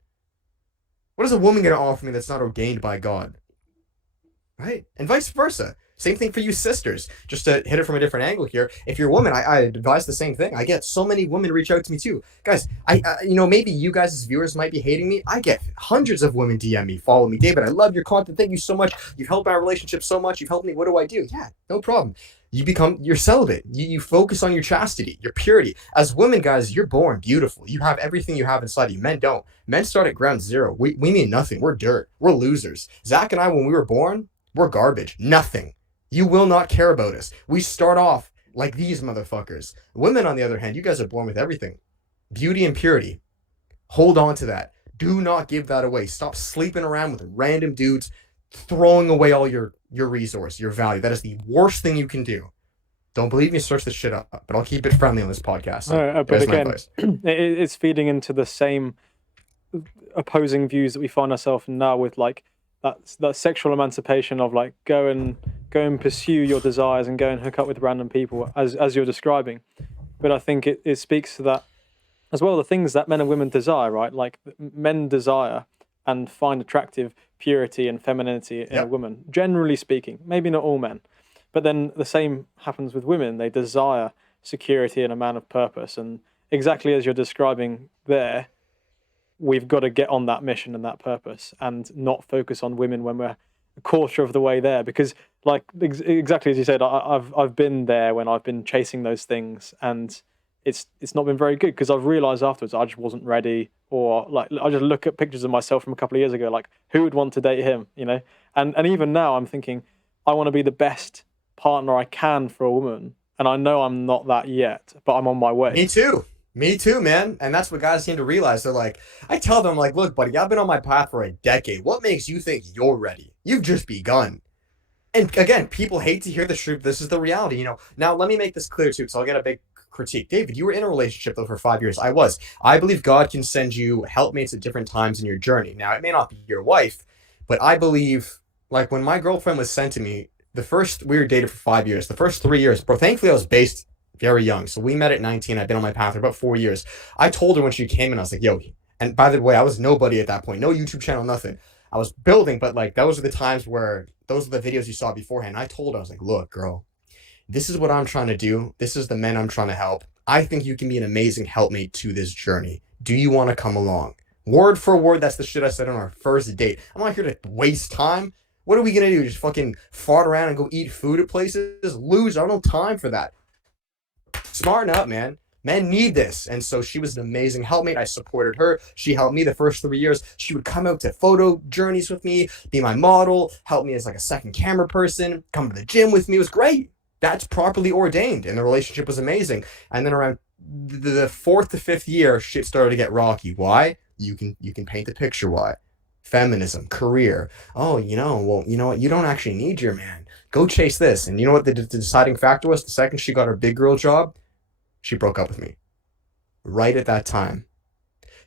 What is a woman going to offer me that's not ordained by God? Right? And vice versa. Same thing for you sisters. Just to hit it from a different angle here. If you're a woman, I advise the same thing. I get so many women reach out to me too. Guys, maybe you guys as viewers might be hating me. I get hundreds of women DM me, follow me. David, I love your content. Thank you so much. You've helped our relationship so much. You've helped me. What do I do? Yeah, no problem. You're celibate. You focus on your chastity, your purity. As women, guys, you're born beautiful. You have everything you have inside you. Men don't. Men start at ground zero. We mean nothing. We're dirt. We're losers. Zach and I, when we were born, we're garbage. Nothing. You will not care about us. We start off like these motherfuckers. Women, on the other hand, you guys are born with everything. Beauty and purity. Hold on to that. Do not give that away. Stop sleeping around with random dudes, throwing away all your resource, your value. That is the worst thing you can do. Don't believe me? Search this shit up. But I'll keep it friendly on this podcast. But again, it's feeding into the same opposing views that we find ourselves now with, like, that sexual emancipation of, like, go and pursue your desires and go and hook up with random people as you're describing. But I think it speaks to that as well, the things that men and women desire, right? Like, men desire and find attractive purity and femininity in a woman, generally speaking. Maybe not all men, but then the same happens with women. They desire security in a man of purpose, and exactly as you're describing there, we've got to get on that mission and that purpose and not focus on women when we're a quarter of the way there, because, like, exactly as you said, I've been there when I've been chasing those things, and it's not been very good, because I've realized afterwards I just wasn't ready, or, like, I just look at pictures of myself from a couple of years ago, like, who would want to date him, and even now I'm thinking I want to be the best partner I can for a woman, and I know I'm not that yet, but I'm on my way. Me too, man. And that's what guys seem to realize. They're like, I tell them, like, look, buddy, I've been on my path for a decade. What makes you think you're ready? You've just begun. And again, people hate to hear the truth. This is the reality, Now, let me make this clear too, because I'll get a big critique. David, you were in a relationship though for 5 years. I was. I believe God can send you helpmates at different times in your journey. Now, it may not be your wife, but I believe, like, when my girlfriend was sent to me, we were dated for 5 years. The first 3 years, bro, thankfully I was based very young. So we met at 19. I've been on my path for about 4 years. I told her when she came in, I was like, yo, and by the way, I was nobody at that point. No YouTube channel, nothing. I was building, but, like, those are the times where those are the videos you saw beforehand. I told her, I was like, look, girl, this is what I'm trying to do. This is the men I'm trying to help. I think you can be an amazing helpmate to this journey. Do you want to come along? Word for word, that's the shit I said on our first date. I'm not here to waste time. What are we going to do? Just fucking fart around and go eat food at places? Lose? I don't have time for that. Smarten up, man. Men need this. And so she was an amazing helpmate. I supported her. She helped me the first 3 years. She would come out to photo journeys with me, be my model, help me as, like, a second camera person, come to the gym with me. It was great. That's properly ordained. And the relationship was amazing. And then around the 4th to 5th year, shit started to get rocky. Why? You can paint the picture why. Feminism, career. Oh, you know what? You don't actually need your man. Go chase this. And you know what the deciding factor was? The second she got her big girl job, she broke up with me. Right at that time.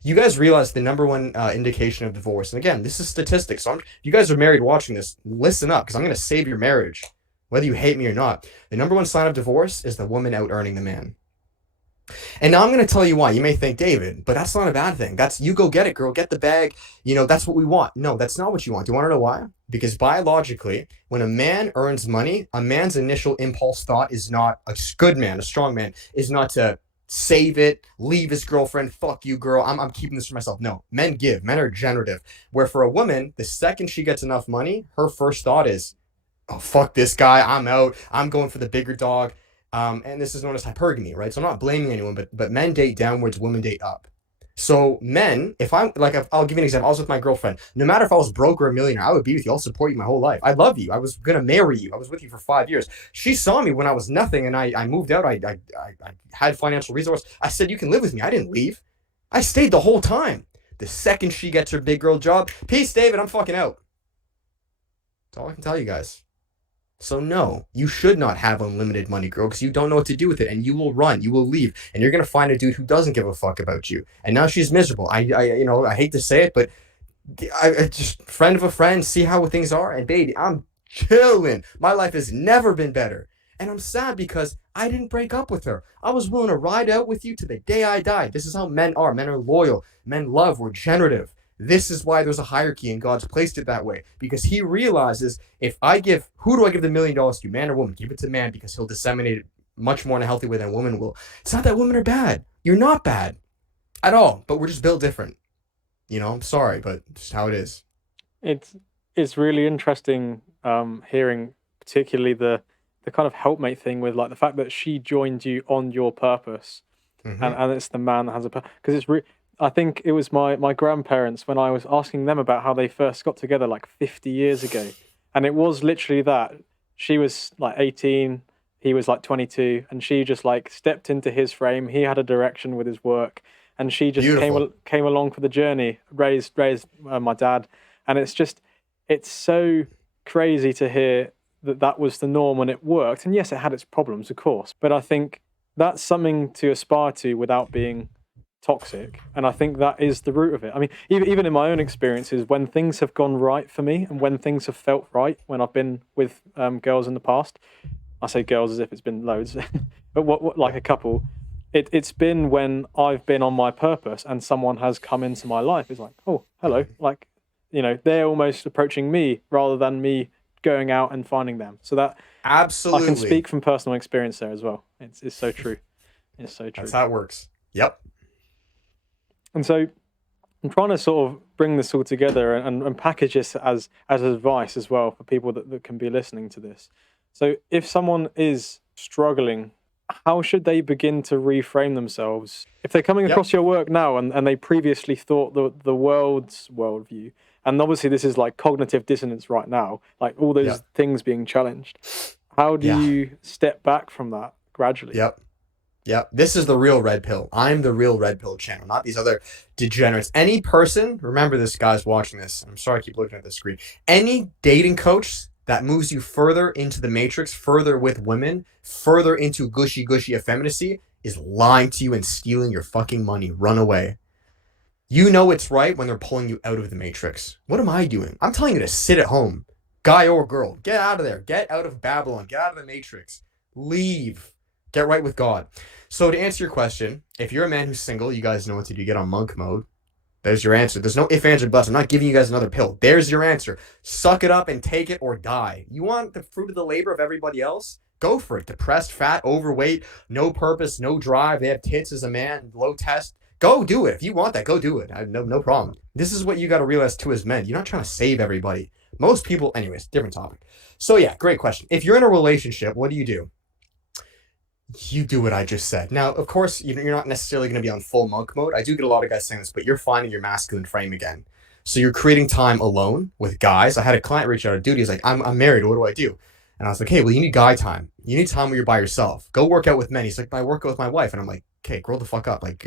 You guys realize the number one indication of divorce. And again, this is statistics. So you guys are married watching this. Listen up, because I'm going to save your marriage, whether you hate me or not. The number one sign of divorce is the woman out-earning the man. And now I'm going to tell you why. You may think, David, but that's not a bad thing. That's, you go get it, girl. Get the bag. That's what we want. No, that's not what you want. Do you want to know why? Because biologically, when a man earns money, a man's initial impulse thought is not, a good man, a strong man, is not to save it, leave his girlfriend, fuck you, girl, I'm keeping this for myself. No, men give. Men are generative. Where for a woman, the second she gets enough money, her first thought is, oh, fuck this guy. I'm out. I'm going for the bigger dog. And this is known as hypergamy, right? So I'm not blaming anyone, but men date downwards, women date up. So men, I'll give you an example. I was with my girlfriend. No matter if I was broke or a millionaire, I would be with you. I'll support you my whole life. I love you. I was going to marry you. I was with you for 5 years. She saw me when I was nothing, and I moved out. I had financial resource. I said, you can live with me. I didn't leave. I stayed the whole time. The second she gets her big girl job, peace, David, I'm fucking out. That's all I can tell you guys. So no, you should not have unlimited money, girl, because you don't know what to do with it, and you will run, you will leave, and you're gonna find a dude who doesn't give a fuck about you. And now she's miserable. I hate to say it, but I just friend of a friend, see how things are, and baby, I'm chilling. My life has never been better, and I'm sad because I didn't break up with her. I was willing to ride out with you to the day I died. This is how men are. Men are loyal. Men love. We're generative. This is why there's a hierarchy and God's placed it that way, because he realizes if I give, who do I give the $1 million to, man or woman? Give it to man because he'll disseminate it much more in a healthy way than a woman will. It's not that women are bad. You're not bad at all, but we're just built different. I'm sorry, but just how it is. It's really interesting hearing particularly the kind of helpmate thing with like the fact that she joined you on your purpose, and it's the man that has a purpose. Because I think it was my grandparents when I was asking them about how they first got together like 50 years ago, and it was literally that she was like 18, he was like 22, and she just like stepped into his frame. He had a direction with his work, and she just came along for the journey. Raised my dad, and it's so crazy to hear that was the norm and it worked. And yes, it had its problems, of course, but I think that's something to aspire to without being toxic. And I think that is the root of it. I mean, even in my own experiences, when things have gone right for me and when things have felt right, when I've been with girls in the past, I say girls as if it's been loads, but what like a couple, it's been when I've been on my purpose and someone has come into my life. It's like, oh, hello, like, they're almost approaching me rather than me going out and finding them. So that absolutely, I can speak from personal experience there as well. It's so true. It's so true. That's how it works. Yep. And so I'm trying to sort of bring this all together and package this as advice as well for people that can be listening to this. So if someone is struggling, how should they begin to reframe themselves? If they're coming across your work now and they previously thought the world's worldview, and obviously this is like cognitive dissonance right now, like all those things being challenged, how do you step back from that gradually? Yep. This is the real red pill. I'm the real red pill channel, not these other degenerates. Any person, remember this, guys watching this, I'm sorry I keep looking at the screen. Any dating coach that moves you further into the matrix, further with women, further into gushy effeminacy is lying to you and stealing your fucking money. Run away. You know it's right when they're pulling you out of the matrix. What am I doing? I'm telling you to sit at home. Guy or girl, get out of there. Get out of Babylon. Get out of the matrix. Leave. Get right with God. So to answer your question, if you're a man who's single, you guys know what to do. Get on monk mode. There's your answer. There's no ifs, ands, or buts. I'm not giving you guys another pill. There's your answer. Suck it up and take it or die. You want the fruit of the labor of everybody else? Go for it. Depressed, fat, overweight, no purpose, no drive. They have tits as a man, low test. Go do it. If you want that, go do it. I have no problem. This is what you got to realize too as men. You're not trying to save everybody. Most people, anyways, different topic. So yeah, great question. If you're in a relationship, what do? You do what I just said. Now, of course, you're not necessarily going to be on full monk mode. I do get a lot of guys saying this, but you're finding your masculine frame again. So you're creating time alone with guys. I had a client reach out of duty. He's like, I'm married. What do I do? And I was like, hey, well, you need guy time. You need time where you're by yourself. Go work out with men. He's like, but I work out with my wife. And I'm like, okay, grow the fuck up. Like,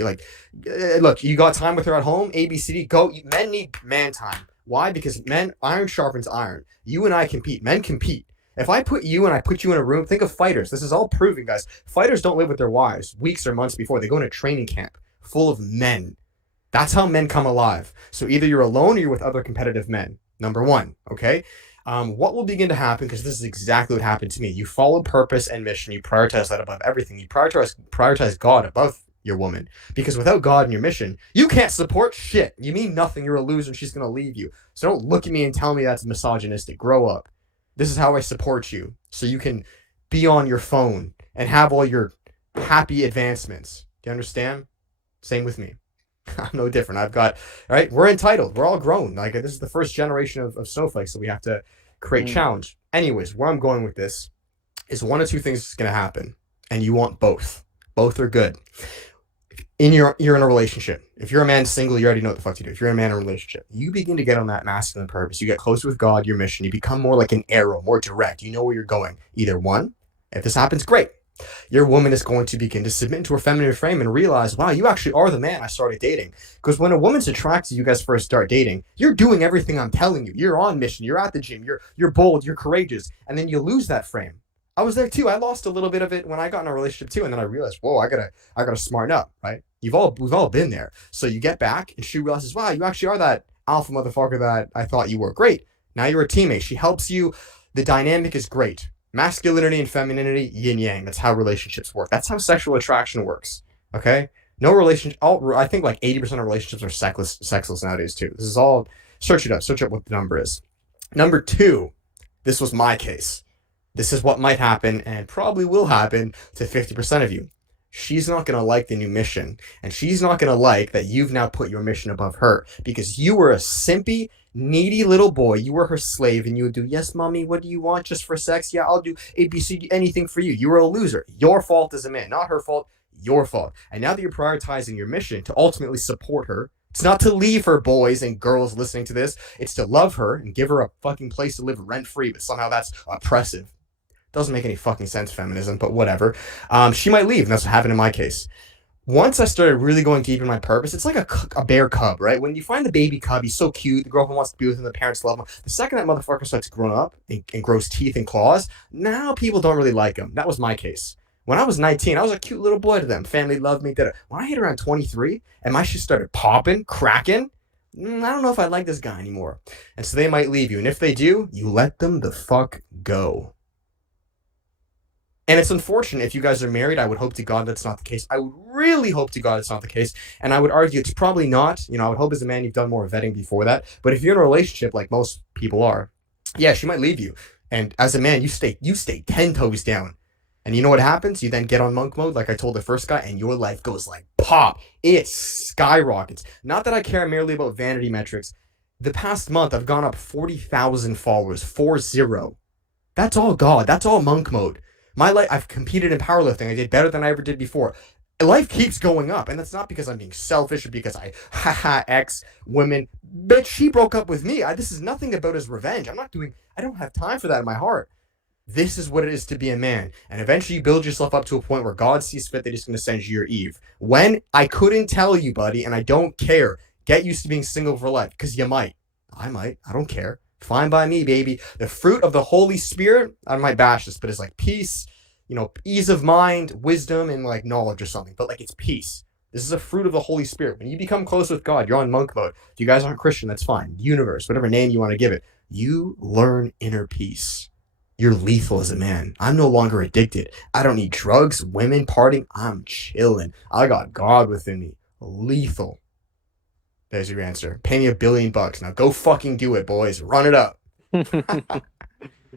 look, you got time with her at home, A, B, C, D, go. Men need man time. Why? Because iron sharpens iron. You and I compete. Men compete. If I put you and I put you in a room, think of fighters. This is all proven, guys. Fighters don't live with their wives weeks or months before. They go in a training camp full of men. That's how men come alive. So either you're alone or you're with other competitive men. Number one, okay? What will begin to happen, because this is exactly what happened to me. You follow purpose and mission. You prioritize that above everything. You prioritize God above your woman. Because without God and your mission, you can't support shit. You mean nothing. You're a loser and she's going to leave you. So don't look at me and tell me that's misogynistic. Grow up. This is how I support you, so you can be on your phone and have all your happy advancements. Do you understand? Same with me. I'm no different. I've got, all right, we're entitled. We're all grown. Like, this is the first generation of snowflakes, so we have to create challenge. Anyways, where I'm going with this is one of two things is going to happen, and you want both. Both are good. You're in a relationship. If you're a man single, you already know what the fuck to do. If you're a man in a relationship, you begin to get on that masculine purpose. You get closer with God, your mission. You become more like an arrow, more direct. You know where you're going. Either one, if this happens, great. Your woman is going to begin to submit into her feminine frame and realize, wow, you actually are the man I started dating. Because when a woman's attracted to you guys first start dating, you're doing everything I'm telling you. You're on mission. You're at the gym. You're bold. You're courageous. And then you lose that frame. I was there too. I lost a little bit of it when I got in a relationship too, and then I realized, whoa, I gotta smarten up, right? We've all been there. So you get back, and she realizes, wow, you actually are that alpha motherfucker that I thought you were. Great. Now you're a teammate. She helps you. The dynamic is great. Masculinity and femininity, yin yang. That's how relationships work. That's how sexual attraction works. Okay. No relationship. I think like 80% of relationships are sexless nowadays too. This is all. Search it up. Search up what the number is. Number two, this was my case. This is what might happen and probably will happen to 50% of you. She's not going to like the new mission. And she's not going to like that you've now put your mission above her because you were a simpy, needy little boy. You were her slave and you would do, yes, mommy, what do you want just for sex? Yeah, I'll do A, B, C, D, anything for you. You were a loser. Your fault as a man, not her fault, your fault. And now that you're prioritizing your mission to ultimately support her, it's not to leave her, boys and girls listening to this. It's to love her and give her a fucking place to live rent-free, but somehow that's oppressive. Doesn't make any fucking sense, feminism, but whatever. She might leave, and that's what happened in my case. Once I started really going deep in my purpose, it's like a bear cub, right? When you find the baby cub, he's so cute, the girlfriend wants to be with him, the parents love him. The second that motherfucker starts growing up and grows teeth and claws, now people don't really like him. That was my case. When I was 19, I was a cute little boy to them. Family loved me. When I hit around 23 and my shit started popping, cracking, I don't know if I like this guy anymore. And so they might leave you. And if they do, you let them the fuck go. And it's unfortunate if you guys are married. I would hope to God that's not the case. I would really hope to God it's not the case. And I would argue it's probably not. I would hope as a man you've done more vetting before that. But if you're in a relationship like most people are, yeah, she might leave you. And as a man, you stay 10 toes down. And you know what happens? You then get on monk mode, like I told the first guy, and your life goes like pop. It skyrockets. Not that I care merely about vanity metrics. The past month, I've gone up 40,000 followers, 40. That's all God. That's all monk mode. My life, I've competed in powerlifting. I did better than I ever did before. Life keeps going up, and that's not because I'm being selfish or because I ex women. Bitch, she broke up with me. This is nothing about his revenge. I don't have time for that in my heart. This is what it is to be a man. And eventually you build yourself up to a point where God sees fit that he's going to send you your Eve. When I couldn't tell you, buddy, and I don't care, get used to being single for life, because you might. I might. I don't care. Fine by me, baby. The fruit of the Holy Spirit, I might bash this, but it's like peace, ease of mind, wisdom, and like knowledge or something. But like it's peace. This is a fruit of the Holy Spirit. When you become close with God, you're on monk mode. If you guys aren't Christian, that's fine. Universe, whatever name you want to give it. You learn inner peace. You're lethal as a man. I'm no longer addicted. I don't need drugs, women, partying. I'm chilling. I got God within me. Lethal. There's your answer. Pay me $1 billion. Now go fucking do it, boys. Run it up.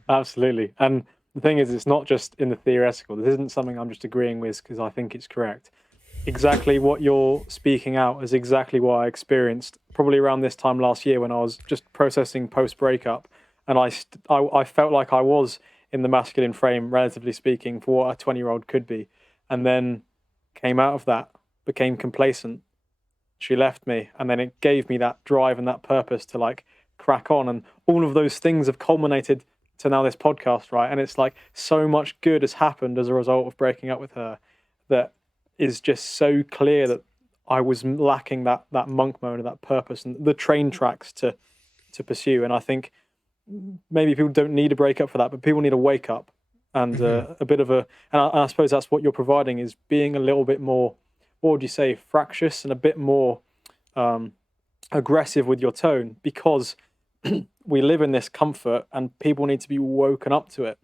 Absolutely. And the thing is, it's not just in the theoretical. This isn't something I'm just agreeing with because I think it's correct. Exactly what you're speaking out is exactly what I experienced probably around this time last year when I was just processing post-breakup. And I felt like I was in the masculine frame, relatively speaking, for what a 20-year-old could be. And then came out of that, became complacent. She left me. And then it gave me that drive and that purpose to like crack on. And all of those things have culminated to now this podcast, right? And it's like so much good has happened as a result of breaking up with her that is just so clear that I was lacking that monk mode and that purpose and the train tracks to pursue. And I think maybe people don't need a breakup for that, but people need a wake up and a bit of a, and I suppose that's what you're providing is being a little bit more, what would you say, fractious and a bit more aggressive with your tone because we live in this comfort and people need to be woken up to it.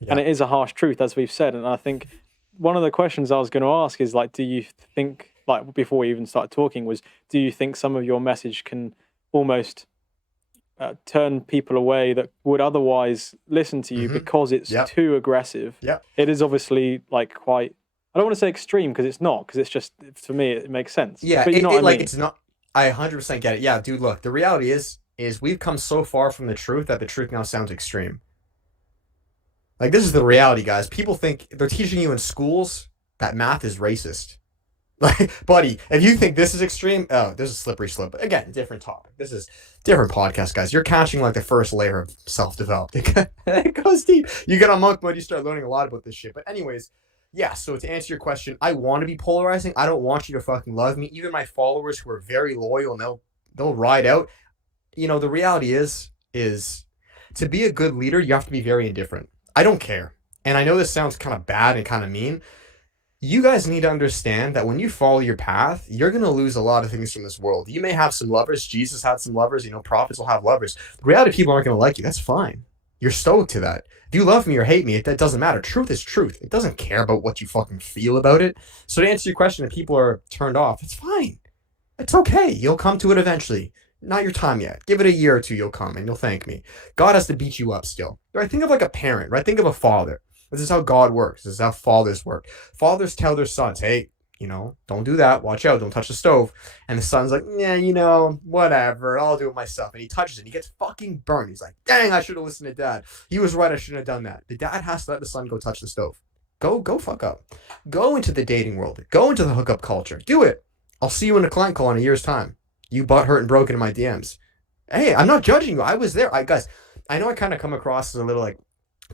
Yeah. And it is a harsh truth, as we've said. And I think one of the questions I was going to ask is like, do you think, like before we even started talking was, do you think some of your message can almost turn people away that would otherwise listen to you because it's too aggressive? Yeah. It is obviously like quite, I don't want to say extreme because it's not, because it's just, for me, it makes sense. Yeah, but you know what I mean? It's not, I 100% get it. Yeah, dude, look, the reality is we've come so far from the truth that the truth now sounds extreme. Like, this is the reality, guys. People think they're teaching you in schools that math is racist. Like, buddy, if you think this is extreme, oh, there's a slippery slope. But again, different topic. This is different podcast, guys. You're catching like the first layer of self-developed. It goes deep. You get on monk mode, you start learning a lot about this shit. But anyways, yeah, so to answer your question, I want to be polarizing. I don't want you to fucking love me. Even my followers who are very loyal and they'll ride out. The reality is to be a good leader, you have to be very indifferent. I don't care. And I know this sounds kind of bad and kind of mean. You guys need to understand that when you follow your path, you're going to lose a lot of things from this world. You may have some lovers. Jesus had some lovers. Prophets will have lovers. The reality, people aren't going to like you. That's fine. You're stoked to that. If you love me or hate me, that doesn't matter. Truth is truth. It doesn't care about what you fucking feel about it. So to answer your question, if people are turned off, it's fine. It's okay. You'll come to it eventually. Not your time yet. Give it a year or two, you'll come and you'll thank me. God has to beat you up still. Right? Think of like a parent, right? Think of a father. This is how God works. This is how fathers work. Fathers tell their sons, hey, don't do that. Watch out. Don't touch the stove. And the son's like, yeah, whatever. I'll do it myself. And he touches it. And he gets fucking burned. He's like, dang, I should have listened to dad. He was right. I shouldn't have done that. The dad has to let the son go touch the stove. Go fuck up. Go into the dating world. Go into the hookup culture. Do it. I'll see you in a client call in a year's time. You butt hurt and broken in my DMs. Hey, I'm not judging you. I was there. Guys, I know I kind of come across as a little like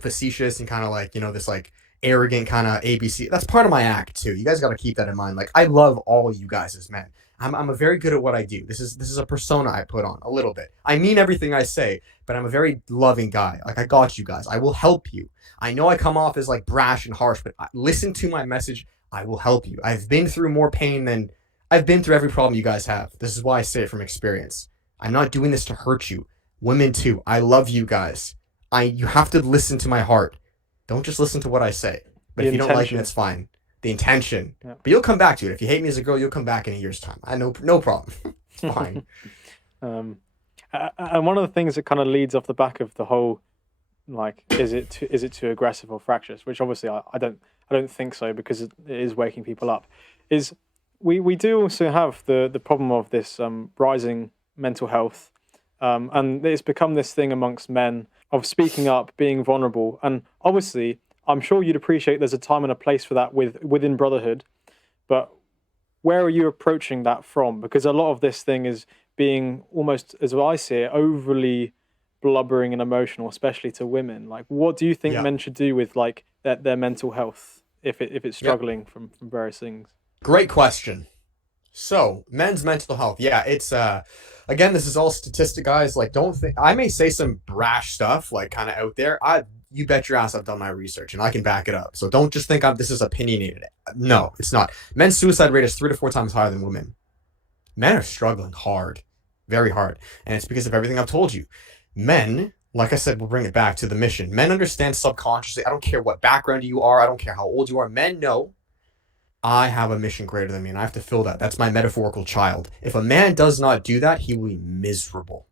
facetious and kind of like, this like arrogant kind of ABC. That's part of my act too. You guys got to keep that in mind. Like, I love all you guys as men. I'm a very good at what I do. This is a persona I put on a little bit. I mean everything I say, but I'm a very loving guy. Like, I got you guys. I will help you. I know I come off as like brash and harsh, but listen to my message. I will help you. I've been through more pain than I've been through every problem you guys have. This is why I say it from experience. I'm not doing this to hurt you. Women too. I love you guys. You have to listen to my heart. Don't just listen to what I say. But if you don't like me, that's fine. The intention. Yeah. But you'll come back to it. If you hate me as a girl, you'll come back in a year's time. I know, no problem. It's fine. And one of the things that kind of leads off the back of the whole, like, is it too aggressive or fractious? Which obviously I don't think so, because it is waking people up. Is we do also have the problem of this rising mental health, and it's become this thing amongst men of speaking up, being vulnerable, and obviously I'm sure you'd appreciate there's a time and a place for that within brotherhood, but where are you approaching that from? Because a lot of this thing is being almost, as I see it, overly blubbering and emotional, especially to women. Like, what do you think men should do with like their mental health if it's struggling from various things? Great question. So, men's mental health. Yeah, it's again, this is all statistic, guys. Like, don't think I may say some brash stuff, like kind of out there. You bet your ass I've done my research and I can back it up. So don't just think this is opinionated. No, it's not. Men's suicide rate is 3 to 4 times higher than women. Men are struggling hard, very hard, and it's because of everything I've told you. Men, like I said, we'll bring it back to the mission. Men understand subconsciously. I don't care what background you are. I don't care how old you are. Men know I have a mission greater than me, and I have to fill that. That's my metaphorical child. If a man does not do that, he will be miserable.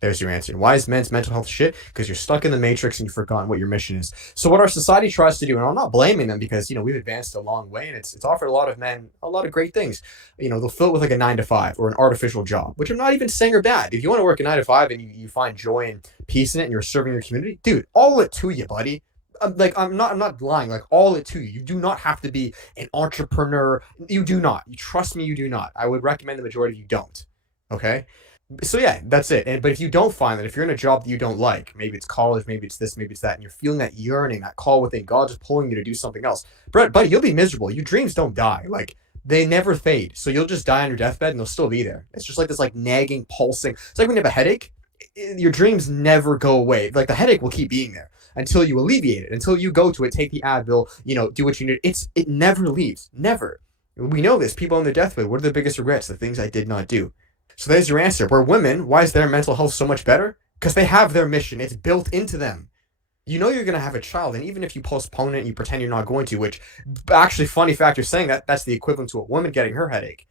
There's your answer. Why is men's mental health shit? Because you're stuck in the matrix and you've forgotten what your mission is. So what our society tries to do, and I'm not blaming them, because we've advanced a long way, and it's offered a lot of men a lot of great things. They'll fill it with like a 9 to 5 or an artificial job, which I'm not even saying are bad. If you want to work a 9 to 5 and you find joy and peace in it, and you're serving your community, dude, all it to you, buddy. I'm not lying. Like, all it to you. You do not have to be an entrepreneur. You do not. You trust me. You do not. I would recommend the majority of you don't. Okay. So yeah, that's it. But if you don't find that, if you're in a job that you don't like, maybe it's college, maybe it's this, maybe it's that, and you're feeling that yearning, that call within, God just pulling you to do something else, buddy, you'll be miserable. Your dreams don't die. Like, they never fade. So you'll just die on your deathbed and they'll still be there. It's just like this like nagging, pulsing. It's like when you have a headache, your dreams never go away. Like, the headache will keep being there until you alleviate it, until you go to it, take the Advil, do what you need. It never leaves. Never. We know this. People on their deathbed, what are their biggest regrets? The things I did not do. So there's your answer. Where women, why is their mental health so much better? Because they have their mission. It's built into them. You're going to have a child, and even if you postpone it and you pretend you're not going to, which, actually, funny fact, you're saying that's the equivalent to a woman getting her headache.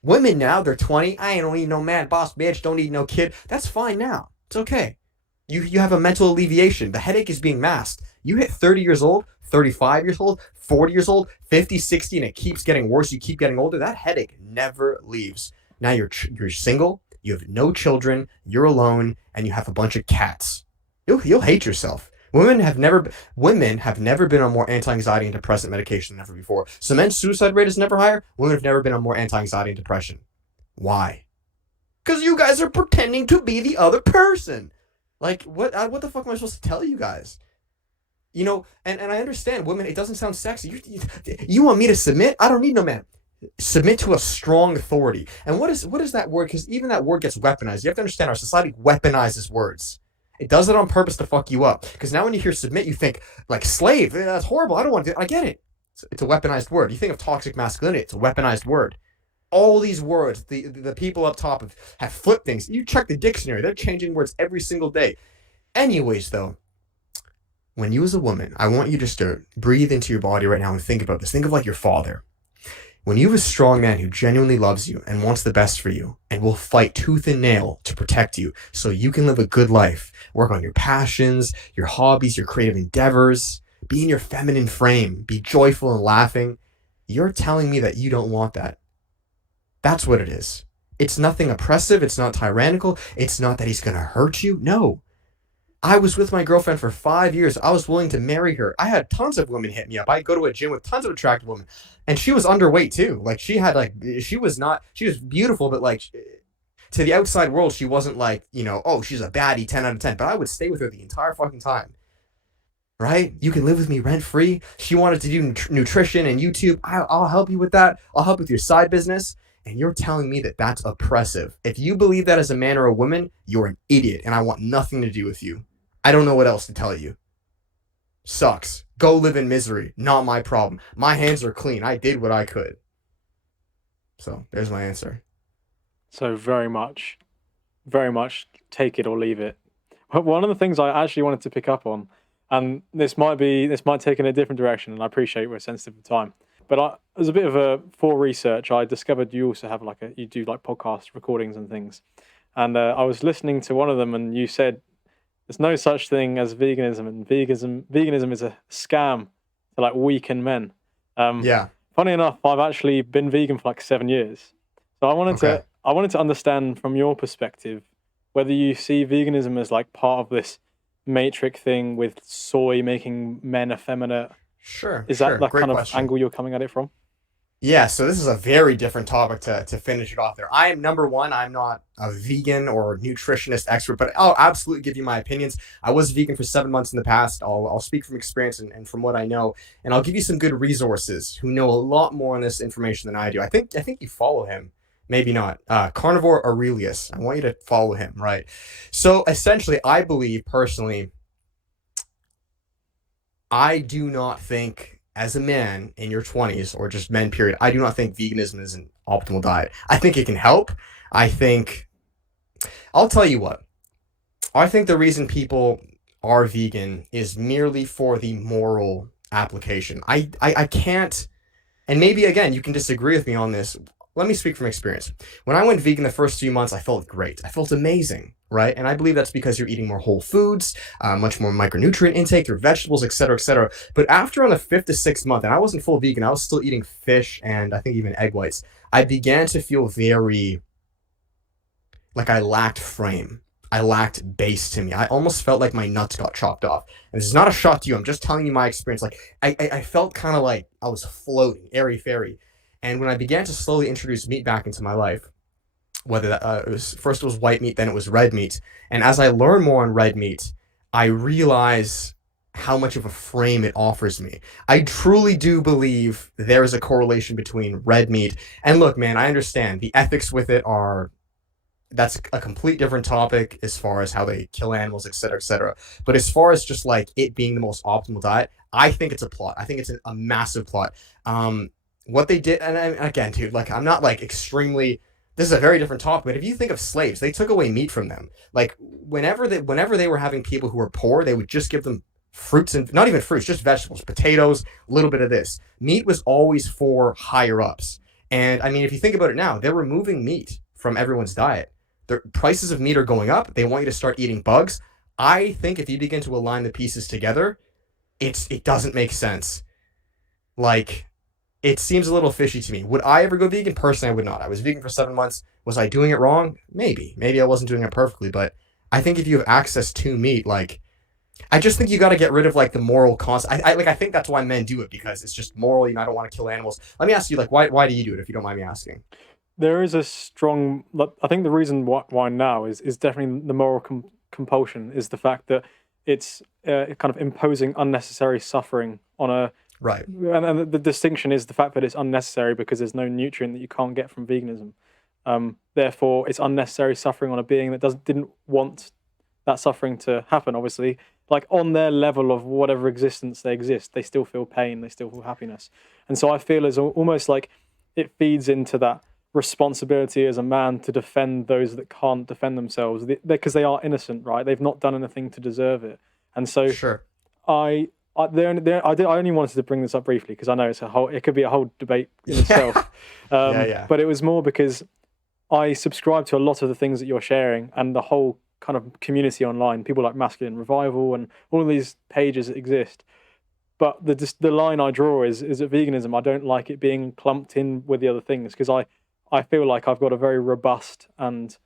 Women now, they're 20. I don't need no man boss bitch. Don't need no kid. That's fine now. It's okay. You have a mental alleviation. The headache is being masked. You hit 30 years old, 35 years old, 40 years old, 50, 60, and it keeps getting worse. You keep getting older. That headache never leaves. Now you're single, you have no children, you're alone, and you have a bunch of cats. You'll hate yourself. Women have never been on more anti-anxiety and depressant medication than ever before. So men's suicide rate is never higher. Women have never been on more anti-anxiety and depression. Why? Because you guys are pretending to be the other person. Like, what the fuck am I supposed to tell you guys? And I understand, women, it doesn't sound sexy. You want me to submit? I don't need no man. Submit to a strong authority. And what is that word? Because even that word gets weaponized. You have to understand, our society weaponizes words. It does it on purpose to fuck you up. Because now when you hear submit, you think like slave. That's horrible. I don't want to. I get it. It's a weaponized word. You think of toxic masculinity. It's a weaponized word. All these words, the people up top have flipped things. You check the dictionary. They're changing words every single day. Anyways, though, when you as a woman, I want you just to breathe into your body right now and think about this. Think of like your father. When you have a strong man who genuinely loves you and wants the best for you and will fight tooth and nail to protect you so you can live a good life, work on your passions, your hobbies, your creative endeavors, be in your feminine frame, be joyful and laughing, you're telling me that you don't want that. That's what it is. It's nothing oppressive. It's not tyrannical. It's not that he's going to hurt you. No. I was with my girlfriend for 5 years. I was willing to marry her. I had tons of women hit me up. I'd go to a gym with tons of attractive women. And she was underweight too. Like she had like she was beautiful, but like to the outside world, she wasn't like, oh, she's a baddie, 10 out of 10. But I would stay with her the entire fucking time. Right? You can live with me rent free. She wanted to do nutrition and YouTube. I'll help you with that. I'll help with your side business. And you're telling me that that's oppressive. If you believe that as a man or a woman, you're an idiot. And I want nothing to do with you. I don't know what else to tell you. Sucks. Go live in misery. Not my problem. My hands are clean. I did what I could. So there's my answer. So very much take it or leave it. But one of the things I actually wanted to pick up on, and this might take in a different direction, and I appreciate we're sensitive to time. But as a bit of for research, I discovered you also have you do like podcast recordings and things. And I was listening to one of them, and you said there's no such thing as veganism, and veganism is a scam to like weaken men. Yeah. Funny enough, I've actually been vegan for like 7 years. So I wanted to understand from your perspective whether you see veganism as like part of this matrix thing with soy making men effeminate. Sure. Is that the Great kind of question. angle you're coming at it from? Yeah, so this is a very different topic to finish it off there. I am number one, I'm not a vegan or nutritionist expert, but I'll absolutely give you my opinions. I was vegan for 7 months in the past. I'll speak from experience and from what I know, and I'll give you some good resources who know a lot more on this information than I do. I think you follow him. Maybe not. Carnivore Aurelius. I want you to follow him, right? So essentially, I believe personally, I do not think, as a man in your 20s or just men, period, I do not think veganism is an optimal diet. I think it can help. I think, I'll tell you what, I think the reason people are vegan is merely for the moral application. I can't, and maybe again, you can disagree with me on this. Let me speak from experience. When I went vegan the first few months, I felt great. I felt amazing, right? And I believe that's because you're eating more whole foods, much more micronutrient intake through vegetables, et cetera, et cetera. But after on the 5th to 6th month, and I wasn't full vegan, I was still eating fish and I think even egg whites, I began to feel very, like I lacked frame. I lacked base to me. I almost felt like my nuts got chopped off. And this is not a shot to you. I'm just telling you my experience. Like I felt kind of like I was floating, airy fairy. And when I began to slowly introduce meat back into my life, whether that first it was white meat, then it was red meat, and as I learn more on red meat, I realize how much of a frame it offers me. I truly do believe there is a correlation between red meat and look, man, I understand the ethics with it are that's a complete different topic as far as how they kill animals, et cetera, et cetera. But as far as just like it being the most optimal diet, I think it's a plot. I think it's a massive plot. What they did, and again, dude, like I'm not like extremely. This is a very different topic, but if you think of slaves, they took away meat from them. Like whenever they were having people who were poor, they would just give them fruits and not even fruits, just vegetables, potatoes, a little bit of this. Meat was always for higher ups. And I mean, if you think about it now, they're removing meat from everyone's diet. The prices of meat are going up. They want you to start eating bugs. I think if you begin to align the pieces together, it doesn't make sense. Like it seems a little fishy to me. Would I ever go vegan? Personally, I would not. I was vegan for 7 months. Was I doing it wrong? Maybe. Maybe I wasn't doing it perfectly, but I think if you have access to meat, like I just think you got to get rid of like the moral concept. I think that's why men do it because it's just moral. I don't want to kill animals. Let me ask you, like, why do you do it if you don't mind me asking? There is a strong. I think the reason why now is definitely the moral compulsion is the fact that it's kind of imposing unnecessary suffering on a. Right. And the distinction is the fact that it's unnecessary because there's no nutrient that you can't get from veganism. Therefore, it's unnecessary suffering on a being that didn't want that suffering to happen. Obviously, like on their level of whatever existence they exist, they still feel pain, they still feel happiness, and so I feel as almost like it feeds into that responsibility as a man to defend those that can't defend themselves because they are innocent, right? They've not done anything to deserve it, and so Sure. I only wanted to bring this up briefly because I know it could be a whole debate in itself. Yeah. But it was more because I subscribe to a lot of the things that you're sharing and the whole kind of community online, people like Masculine Revival and all of these pages that exist. But the line I draw is that veganism, I don't like it being clumped in with the other things because I feel like I've got a very robust and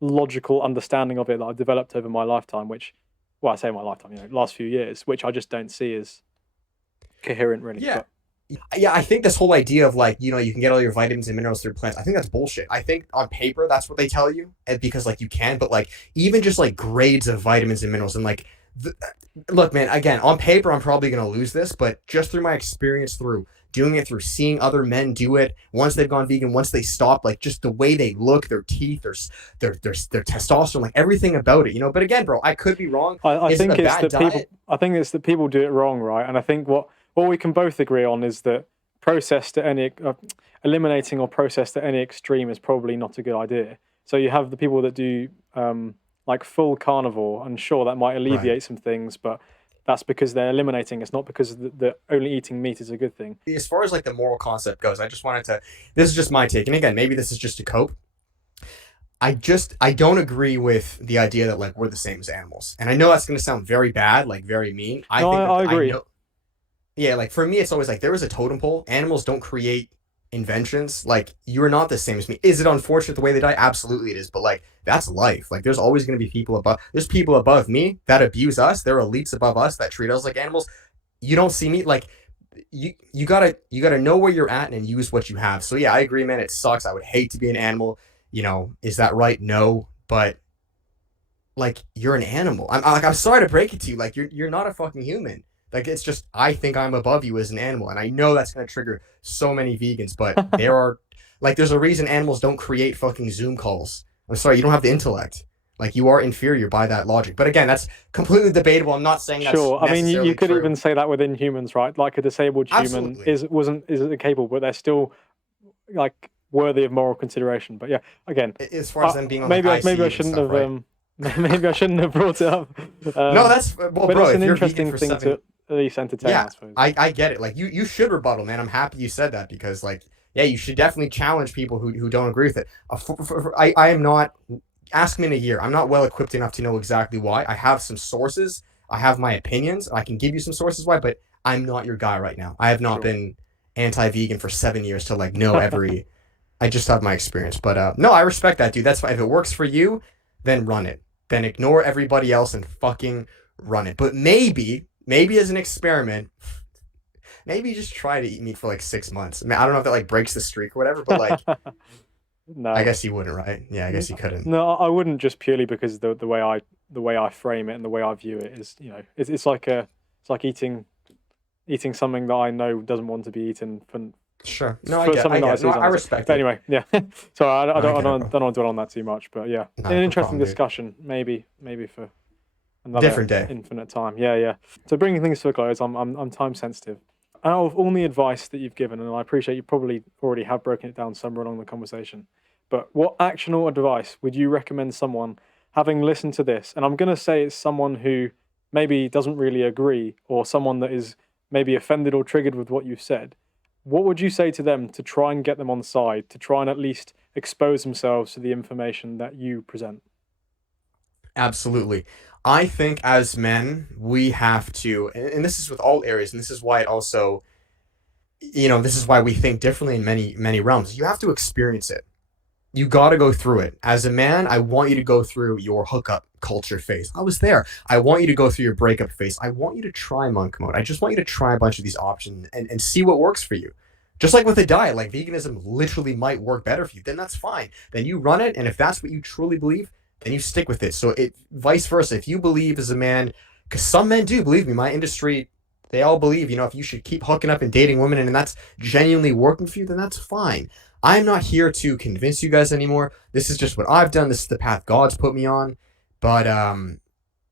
logical understanding of it that I've developed over my lifetime, which, well, I say my lifetime, last few years, which I just don't see as coherent, really. Yeah. But Yeah, I think this whole idea of like, you can get all your vitamins and minerals through plants, I think that's bullshit. I think on paper that's what they tell you, and because like you can, but like even just like grades of vitamins and minerals and like look, man, again, on paper I'm probably going to lose this, but just through my experience through doing it, through seeing other men do it, once they've gone vegan, once they stop, like just the way they look, their teeth, their testosterone, like everything about it, But again, bro, I could be wrong. I think it's that people do it wrong, right? And I think what we can both agree on is that eliminating or processed at any extreme is probably not a good idea. So you have the people that do like full carnivore, and sure, that might alleviate some things, but that's because they're eliminating. It's not because the only eating meat is a good thing. As far as like the moral concept goes, I just wanted to, this is just my take. And again, maybe this is just to cope. I don't agree with the idea that like we're the same as animals. And I know that's going to sound very bad, like very mean. I agree. Yeah, like for me, it's always like there is a totem pole. Animals don't create inventions. Like you're not the same as me. Is it unfortunate the way they die? Absolutely it is. But like that's life. Like there's always going to be people above. There's people above me that abuse us. There are elites above us that treat us like animals. You don't see me like you gotta know where you're at and use what you have. So yeah, I agree, man. It sucks. I would hate to be an animal. Is that right? No, but like you're an animal. I'm sorry to break it to you. Like you're not a fucking human. Like it's just I think I'm above you as an animal, and I know that's gonna trigger so many vegans, but there's a reason animals don't create fucking Zoom calls. I'm sorry, you don't have the intellect. Like you are inferior by that logic. But again, that's completely debatable. I'm not saying that's sure. I mean, you could true. Even say that within humans, right? Like a disabled human isn't capable, but they're still like worthy of moral consideration. But yeah, again, as far as them being on maybe I shouldn't stuff, have right? maybe I shouldn't have brought it up. No, that's well, but bro. it's If an you're interesting vegan for thing to at least entertain. yeah, I suppose. I get it. Like you should rebuttal, man. I'm happy you said that because like yeah, you should definitely challenge people who don't agree with it. I am not. Ask me in a year. I'm not well equipped enough to know exactly why. I have some sources. I have my opinions. I can give you some sources why, but I'm not your guy right now. I have not been anti-vegan for 7 years to like know every. I just have my experience, but no, I respect that, dude. That's fine. If it works for you, then run it. Then ignore everybody else and fucking run it. But maybe as an experiment, maybe just try to eat meat for like 6 months. I mean, I don't know if that like breaks the streak or whatever, but like. No, I guess you wouldn't, right? Yeah, I guess you couldn't. No, I wouldn't, just purely because the way I frame it and the way I view it is, it's like eating something that I know doesn't want to be eaten for. Sure. No, I get it. No, I respect it. But anyway, yeah. Sorry, I don't want to dwell on that too much, but yeah, an interesting discussion. Maybe for another different day, infinite time. Yeah. So bringing things to a close, I'm time sensitive. Out of all the advice that you've given, and I appreciate you probably already have broken it down somewhere along the conversation, but what actionable advice would you recommend someone, having listened to this, and I'm going to say it's someone who maybe doesn't really agree, or someone that is maybe offended or triggered with what you've said, what would you say to them to try and get them on side, to try and at least expose themselves to the information that you present? Absolutely. I think as men, we have to, and this is with all areas, and this is why it also, this is why we think differently in many, many realms. You have to experience it. You got to go through it. As a man, I want you to go through your hookup culture phase. I was there. I want you to go through your breakup phase. I want you to try monk mode. I just want you to try a bunch of these options and see what works for you. Just like with a diet, like veganism literally might work better for you. Then that's fine. Then you run it. And if that's what you truly believe, then you stick with it. So it vice versa. If you believe as a man, because some men do, believe me, my industry, they all believe, if you should keep hooking up and dating women and that's genuinely working for you, then that's fine. I'm not here to convince you guys anymore. This is just what I've done. This is the path God's put me on. But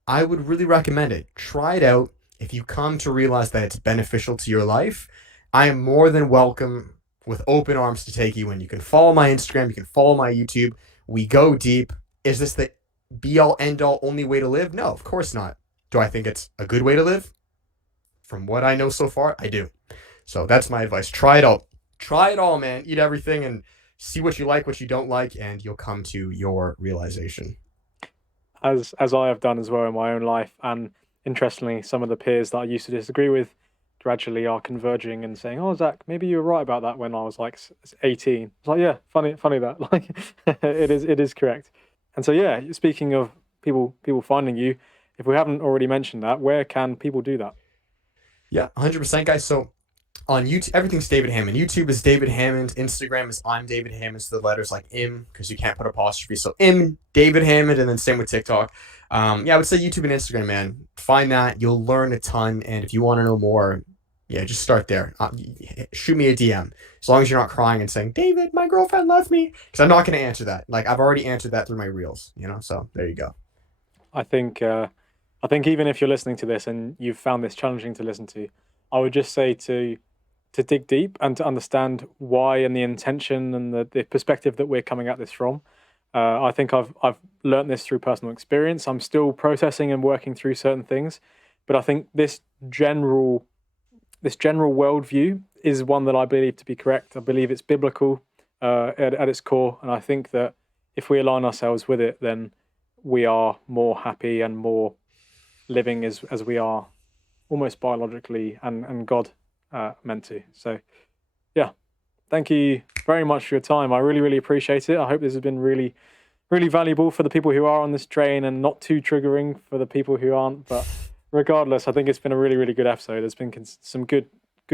I would really recommend it. Try it out. If you come to realize that it's beneficial to your life, I am more than welcome with open arms to take you in. You can follow my Instagram. You can follow my YouTube. We go deep. Is this the be-all, end-all, only way to live? No, of course not. Do I think it's a good way to live? from what I know so far, I do. So that's my advice. Try it out. Try it all, man. Eat everything and see what you like, what you don't like, and you'll come to your realization. As I have done as well in my own life. And interestingly, some of the peers that I used to disagree with gradually are converging and saying, "Oh, Zach, maybe you were right about that when I was like 18." It's like, yeah, funny that like it is correct. And so yeah, speaking of people finding you, if we haven't already mentioned that, where can people do that? Yeah, 100%, guys. So on YouTube, everything's David Hammond. YouTube is David Hammond. Instagram is I'm David Hammond. So the letters like im because you can't put apostrophe. So im David Hammond, and then same with TikTok. Yeah, I would say YouTube and Instagram, man. Find that, you'll learn a ton, and if you want to know more, yeah, just start there. Shoot me a DM as long as you're not crying and saying, "David, my girlfriend left me," because I'm not going to answer that. Like I've already answered that through my reels, you know. So there you go. I think I think even if you're listening to this and you've found this challenging to listen to, I would just say to dig deep and to understand why and the intention and the perspective that we're coming at this from. I think I've learnt this through personal experience. I'm still processing and working through certain things, but I think this general worldview is one that I believe to be correct. I believe it's biblical at its core, and I think that if we align ourselves with it, then we are more happy and more living as we are almost biologically and God meant to. So yeah, thank you very much for your time. I really appreciate it. I hope this has been really valuable for the people who are on this train and not too triggering for the people who aren't. But regardless, I think it's been a really good episode. There's been some good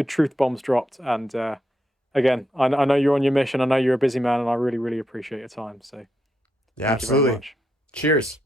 truth bombs dropped. And again, I know you're on your mission. I know you're a busy man, and I really appreciate your time. So Yeah, thank you very absolutely. much. Cheers.